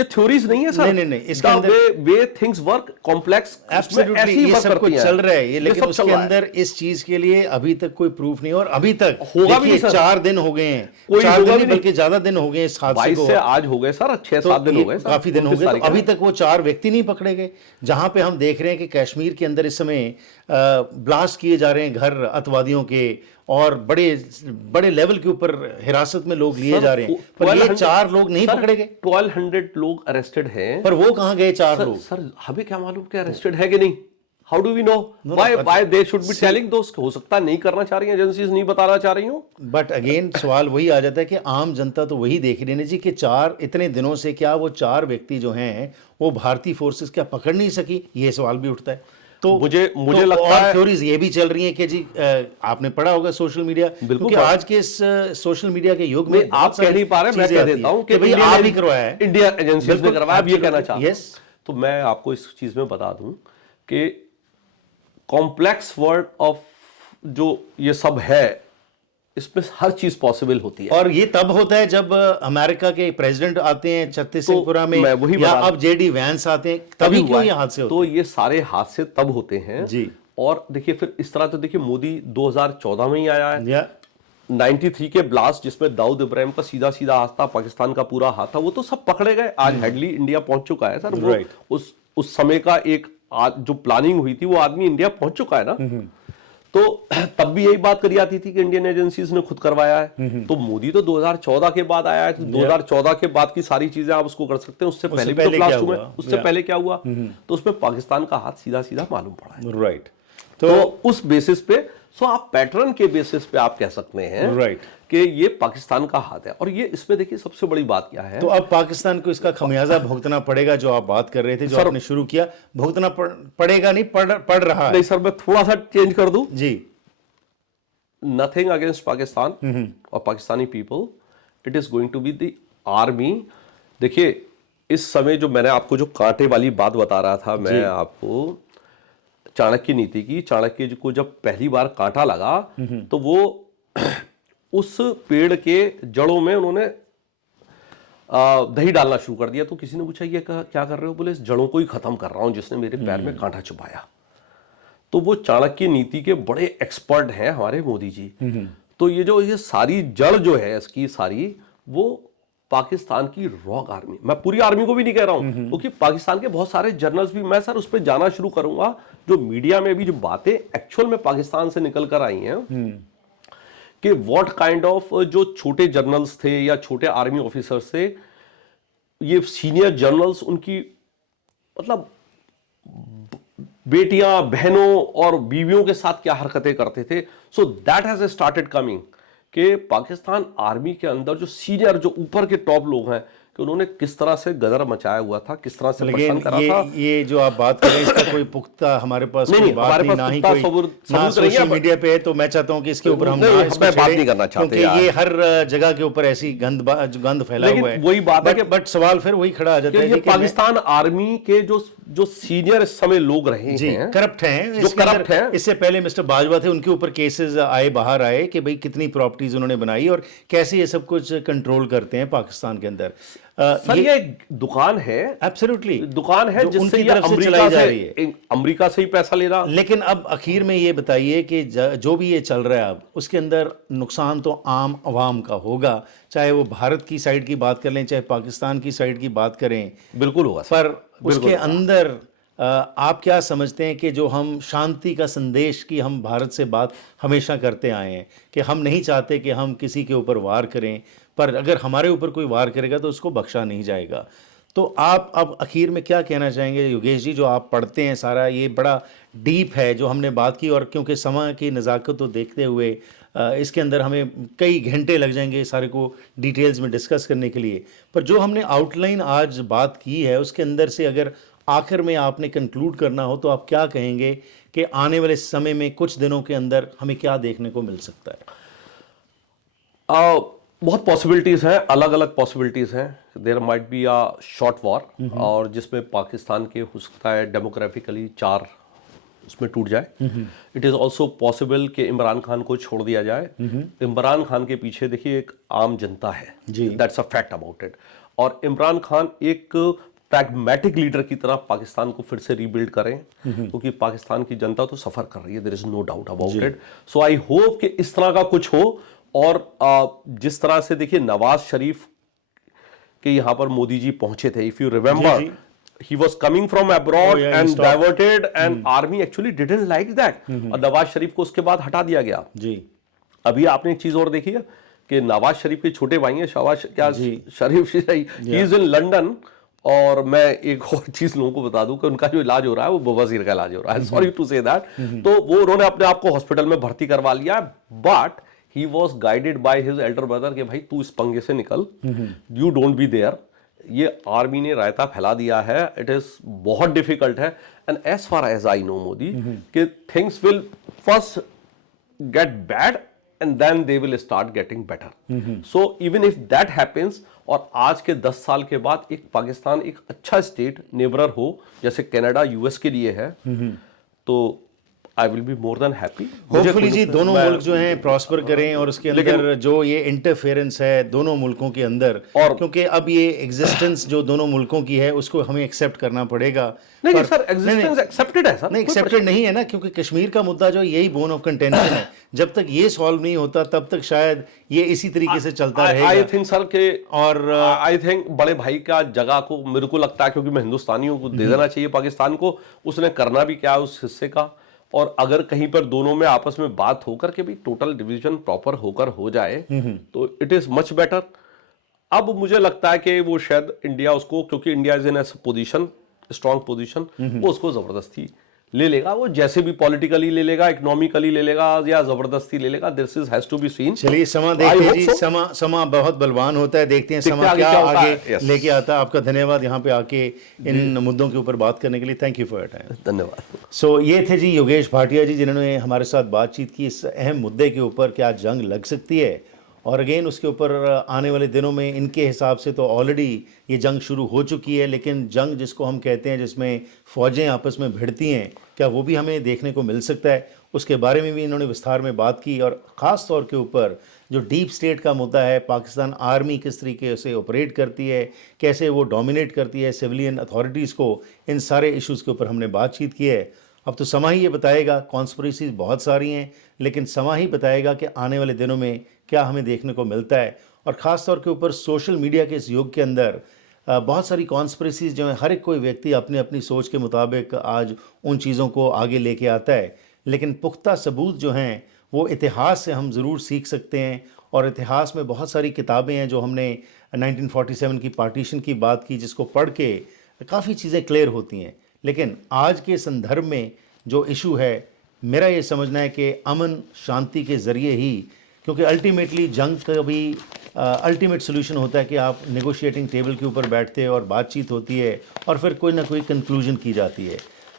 थ्योरीज नहीं है सर, नहीं, इसके अंदर way things work complex, absolutely ये सब कुछ चल रहा है ये, लेकिन उसके अंदर इस चीज के लिए अभी तक कोई प्रूफ नहीं, और अभी तक होगा भी नहीं सर। 4 दिन हो गए हैं, 4 दिन बल्कि ज्यादा दिन हो गए इस हादसे को। से आज हो गए सर 6-7 दिन हो गए, काफी दिन हो गए। तो अभी तक वो 4 व्यक्ति नहीं पकड़े गए। जहां पे हम देख रहे हैं कि कश्मीर के अंदर इस समय ब्लास्ट किए जा रहे हैं घर अतवादियों के, और बड़े बड़े लेवल के ऊपर हिरासत में लोग लिए जा रहे हैं, पर ये 4 लोग नहीं पकड़े गए। 1200 लोग अरेस्टेड हैं, पर वो कहां गए 4 लोग? सर हमें क्या मालूम कि अरेस्टेड है कि नहीं? How do we know? Why they should be telling दोस्त? हो सकता है नहीं करना चाह रही हैं एजेंसीज, नहीं बताना चाह रही हो। बट अगेन सवाल वही आ जाता है कि आम जनता तो वही देख रही है जी कि 4 इतने दिनों से क्या वो 4 व्यक्ति जो हैं वो भारतीय फोर्सेस क्या पकड़ नहीं सकी? ये सवाल भी उठता है। तो मुझे लगता है थ्योरीज ये भी चल रही है कि जी आपने पढ़ा होगा सोशल मीडिया, क्योंकि आज के इस सोशल मीडिया के युग में आप कह नहीं पा रहे, मैं कह देता हूं कि भाई आप ही करवाया है, इंडिया एजेंसीज ने करवाया, अब ये कहना चाहता हूं। तो मैं आपको इस चीज में बता दूं कि कॉम्प्लेक्स वर्ल्ड ऑफ जो ये सब है, इसमें हर चीज पॉसिबल होती है। और ये तब होता है जब अमेरिका के प्रेसिडेंट आते हैं छत्तीसगढ़ में, या अब जेडी वैंस आते हैं, तभी क्यों ये हादसे होते हैं? तो ये सारे हादसे तब होते हैं जी। और देखिए फिर इस तरह तो देखिए मोदी 2014 में ही आया है, 93 के ब्लास्ट जिसमें दाऊद इब्राहिम का सीधा सीधा हाथ था, पाकिस्तान का पूरा हाथ था, वो तो सब पकड़े गए। आज हेडली इंडिया पहुंच चुका है सर, वो उस समय का एक जो प्लानिंग हुई थी वो आदमी इंडिया पहुंच चुका है ना। तो तब भी यही बात करी जाती थी कि इंडियन एजेंसीज ने खुद करवाया है। तो मोदी तो 2014 के बाद आया है, तो 2014 के बाद की सारी चीजें आप उसको कर सकते हैं। उससे पहले भी तो ब्लास्ट हुआ, उससे पहले क्या हुआ, तो उसमें पाकिस्तान का हाथ सीधा सीधा मालूम पड़ा है। राइट, तो उस बेसिस पे आप पैटर्न के बेसिस पे आप कह सकते हैं कि ये पाकिस्तान का हाथ है। और ये इसमें देखिए सबसे बड़ी बात क्या है, तो अब पाकिस्तान को इसका खमियाजा भुगतना पड़ेगा, जो आप बात कर रहे थे, जो आपने शुरू किया, भुगतना पड़ेगा नहीं, पड़ रहा है। नहीं सर, मैं थोड़ा सा चेंज कर दूं जी। नथिंग अगेंस्ट पाकिस्तान और Pakistani people, it is going to be the army. देखिए इस समय जो मैंने आपको जो कांटे वाली बात बता रहा था मैं आपको चाणक्य नीति की, चाणक्य को जब पहली बार कांटा लगा तो वो उस पेड़ के जड़ों में उन्होंने दही डालना शुरू कर दिया। तो किसी ने पूछा ये क्या कर रहे हो? बोले इस जड़ों को ही खत्म कर रहा हूं जिसने मेरे पैर में कांटा चुभाया। तो वो चाणक्य नीति के बड़े एक्सपर्ट हैं हमारे मोदी जी। तो ये सारी जड़ जो है इसकी सारी, वो पाकिस्तान की रॉक आर्मी, मैं पूरी आर्मी को भी नहीं कह रहा हूं, क्योंकि पाकिस्तान के बहुत सारे जर्नल्स भी, मैं सर उस पर जाना शुरू करूंगा, जो मीडिया में भी जो बातें एक्चुअल में पाकिस्तान से निकल कर आई हैं कि व्हाट काइंड ऑफ जो छोटे जर्नल्स थे या छोटे आर्मी ऑफिसर्स थे, ये सीनियर जर्नल्स, उनकी मतलब बेटियां, बहनों और बीवियों के साथ क्या हरकतें करते थे। So that has started coming कि पाकिस्तान आर्मी के अंदर जो सीनियर, जो ऊपर के टॉप लोग हैं, कि उन्होंने किस तरह से गदर मचाया हुआ था, किस तरह से परेशान लेकिन करा था। ये जो आप बात कर रहे हैं इसका कोई पुख्ता हमारे पास नहीं, कोई नहीं, बात हमारे नहीं, पास ना ही पुख्ता कोई सबूत ना नहीं है, सोशल but- मीडिया पे है, तो मैं चाहता हूं कि इसके ऊपर हम नहीं, ना मैं इसको बात छेड़ें, नहीं करना चाहते क्योंकि यार। ये हर जगह के ऊपर ऐसी गंद फैला लेकिन हुआ है। वही बात है कि- बट सवाल फिर वही खड़ा आ जाता है ये जी कि पाकिस्तान आर्मी के जो सीनियर इस समय लोग रहे जी हैं, करप्ट हैं, जो इसके अंदर करप्ट हैं, इससे पहले मिस्टर बाजवा थे, उनके ऊपर केसेस आए, बाहर आए कि भाई कितनी प्रॉपर्टीज उन्होंने बनाई और कैसे ये सब कुछ कंट्रोल करते हैं पाकिस्तान के अंदर। सर ये एक दुकान है, एब्सोल्युटली दुकान है जो जिससे उनकी ये तरफ से चलाई जा रही है। अमेरिका से ही पैसा ले रहा। लेकिन अब आखिर में ये बताइए कि जो भी ये चल रहा है अब उसके अंदर नुकसान तो आम आवाम का होगा, चाहे वो भारत की साइड की बात कर लें, चाहे पाकिस्तान की साइड की बात करें। बिल्कुल होगा सर, पर उसके अंदर आप क्या समझते हैं कि जो हम शांति का संदेश की हम भारत से बात हमेशा करते आए हैं कि हम नहीं चाहते कि हम किसी के ऊपर वार करें, पर अगर हमारे ऊपर कोई वार करेगा तो उसको बख्शा नहीं जाएगा, तो आप अब आखिर में क्या कहना चाहेंगे योगेश जी? जो आप पढ़ते हैं, सारा ये बड़ा डीप है जो हमने बात की, और क्योंकि समय की नज़ाकत को देखते हुए इसके अंदर हमें कई घंटे लग जाएंगे सारे को डिटेल्स में डिस्कस करने के लिए, पर जो हमने आउटलाइन आज बात की है उसके अंदर से अगर आखिर में आपने कंक्लूड करना हो तो आप क्या कहेंगे कि आने वाले समय में कुछ दिनों के अंदर हमें क्या देखने को मिल सकता है? बहुत पॉसिबिलिटीज हैं, अलग अलग पॉसिबिलिटीज हैं। There might be a short war, और जिसमें पाकिस्तान के हो सकता है डेमोग्राफिकली 4 उसमें टूट जाए। इट इज़ ऑल्सो पॉसिबल कि इमरान खान को छोड़ दिया जाए। इमरान खान के पीछे देखिए एक आम जनता है, that's a fact about it. और इमरान खान एक प्रैग्मेटिक लीडर की तरह पाकिस्तान को फिर से रीबिल्ड करें, क्योंकि पाकिस्तान की जनता तो सफ़र कर रही है, there is no doubt about it. So I hope कि इस तरह का कुछ हो। और जिस तरह से देखिए नवाज शरीफ के यहाँ पर मोदी जी पहुंचे थे, if you remember, he was coming from abroad and diverted, and army actually didn't like that, और नवाज शरीफ को उसके बाद हटा दिया गया जी। अभी आपने एक चीज और देखी है कि नवाज शरीफ के छोटे भाई हैं शहबाज क्या शरीफ, ही इज इन लंदन। और मैं एक और चीज लोगों को बता दूं कि उनका जो इलाज हो रहा है वो बवासीर का इलाज हो रहा है, सॉरी टू से दैट। तो वो उन्होंने अपने आप को हॉस्पिटल में भर्ती करवा लिया, but he was guided by his elder brother कि भाई तू इस पंगे से निकल, यू डोंट बी देयर। ये आर्मी ने रायता फैला दिया है, इट इज बहुत डिफिकल्ट है। And as far as I know Modi कि things will first get bad and then they will start getting better. So even if that happens, और आज के 10 साल के बाद एक पाकिस्तान एक अच्छा स्टेट नेबरर हो जैसे कनाडा यूएस के लिए है, तो I will be more than happy. Hopefully जी दोनों मुल्क जो हैं प्रॉस्पर करें, और उसके अंदर जो ये इंटरफेरेंस है दोनों मुल्कों के अंदर, और क्योंकि अब ये एग्जिस्टेंस जो दोनों मुल्कों की है उसको हमें एक्सेप्ट करना पड़ेगा। नहीं सर, एग्जिस्टेंस एक्सेप्टेड है सर, नहीं एक्सेप्टेड नहीं है ना, क्योंकि कश्मीर का मुद्दा जो यही बोन ऑफ कंटेंशन है, जब तक ये सॉल्व नहीं होता तब तक शायद ये इसी तरीके से चलता रहेगा। आई थिंक सर के, और आई थिंक बड़े भाई का जगह को मेरे को लगता है, क्योंकि मैं हिंदुस्तानियों को दे देना चाहिए पाकिस्तान को, उसने करना भी क्या है उस हिस्से का। और अगर कहीं पर दोनों में आपस में बात होकर के भी टोटल डिवीजन प्रॉपर होकर हो जाए तो इट इज मच बेटर। अब मुझे लगता है कि वो शायद इंडिया उसको, क्योंकि India is in A position, strong position, वो उसको जबरदस्ती ले लेगा, वो जैसे भी पॉलिटिकली ले लेगा, इकोनॉमिकली ले लेगा या जबरदस्ती ले लेगा, this is has to be seen. चलिए समा देखते हैं जी, समा बहुत बलवान होता है, देखते हैं समा क्या आगे लेके आता है। आपका धन्यवाद यहाँ पे आके इन मुद्दों के ऊपर बात करने के लिए, thank you for your time. धन्यवाद। सो ये थे जी योगेश भाटिया जी, जिन्होंने हमारे साथ बातचीत की इस अहम मुद्दे के ऊपर, क्या जंग लग सकती है, और अगेन उसके ऊपर आने वाले दिनों में इनके हिसाब से तो ऑलरेडी ये जंग शुरू हो चुकी है, लेकिन जंग जिसको हम कहते हैं जिसमें फ़ौजें आपस में भिड़ती हैं, क्या वो भी हमें देखने को मिल सकता है, उसके बारे में भी इन्होंने विस्तार में बात की। और ख़ास तौर के ऊपर जो डीप स्टेट का मुद्दा है, पाकिस्तान आर्मी किस तरीके से ऑपरेट करती है, कैसे वो डोमिनेट करती है सिविलियन अथॉरिटीज़ को, इन सारे इश्यूज़ के ऊपर हमने बातचीत की है। अब तो समा ही ये बताएगा, कॉन्स्पिरेसीज बहुत सारी हैं, लेकिन समा ही बताएगा कि आने वाले दिनों में क्या हमें देखने को मिलता है। और ख़ास तौर के ऊपर सोशल मीडिया के इस युग के अंदर बहुत सारी कॉन्स्पिरेसीज जो है, हर एक कोई व्यक्ति अपनी अपनी सोच के मुताबिक आज उन चीज़ों को आगे लेके आता है, लेकिन पुख्ता सबूत जो हैं वो इतिहास से हम ज़रूर सीख सकते हैं। और इतिहास में बहुत सारी किताबें हैं जो हमने 1947 की पार्टीशन की बात की, जिसको पढ़ के काफ़ी चीज़ें क्लियर होती हैं। लेकिन आज के संदर्भ में जो इशू है, मेरा ये समझना है कि अमन शांति के ज़रिए ही क्योंकि अल्टीमेटली जंग का भी अल्टीमेट सोल्यूशन होता है कि आप नेगोशिएटिंग टेबल के ऊपर बैठते हैं और बातचीत होती है और फिर कोई ना कोई कंक्लूजन की जाती है।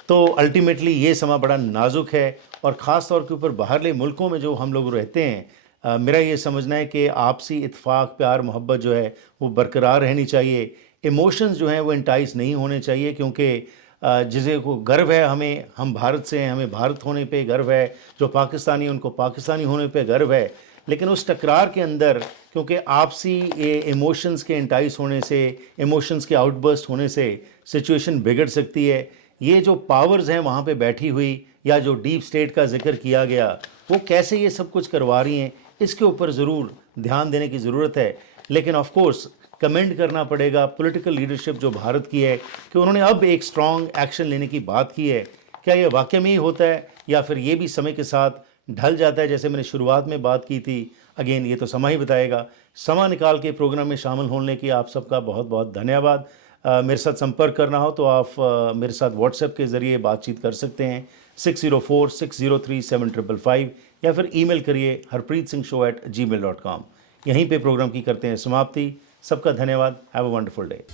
तो अल्टीमेटली ये समा बड़ा नाजुक है और ख़ास तौर के ऊपर बाहरले मुल्कों में जो हम लोग रहते हैं, मेरा ये समझना है कि आपसी इत्तेफाक, प्यार, मोहब्बत जो है वो बरकरार रहनी चाहिए। इमोशंस जो हैं वो इंटाइस नहीं होने चाहिए, क्योंकि जिसे को गर्व है हमें, हम भारत से हैं, हमें भारत होने पे गर्व है, जो पाकिस्तानी उनको पाकिस्तानी होने पे गर्व है। लेकिन उस टकरार के अंदर क्योंकि आपसी इमोशंस के इंटाइस होने से, इमोशंस के आउटबर्स्ट होने से सिचुएशन बिगड़ सकती है। ये जो पावर्स हैं वहाँ पे बैठी हुई, या जो डीप स्टेट का जिक्र किया गया, वो कैसे ये सब कुछ करवा रही हैं, इसके ऊपर ज़रूर ध्यान देने की ज़रूरत है। लेकिन ऑफ कोर्स कमेंट करना पड़ेगा पॉलिटिकल लीडरशिप जो भारत की है कि उन्होंने अब एक स्ट्रॉन्ग एक्शन लेने की बात की है। क्या ये वाकई में ही होता है या फिर ये भी समय के साथ ढल जाता है, जैसे मैंने शुरुआत में बात की थी? अगेन ये तो समा ही बताएगा। समा निकाल के प्रोग्राम में शामिल होने के आप सबका बहुत बहुत धन्यवाद। मेरे साथ संपर्क करना हो तो आप मेरे साथ व्हाट्सएप के ज़रिए बातचीत कर सकते हैं 6046037555, या फिर ईमेल करिए harpreetsingh@gmail.com। यहीं पे प्रोग्राम की करते हैं समाप्ति। सबका धन्यवाद। Have a wonderful day.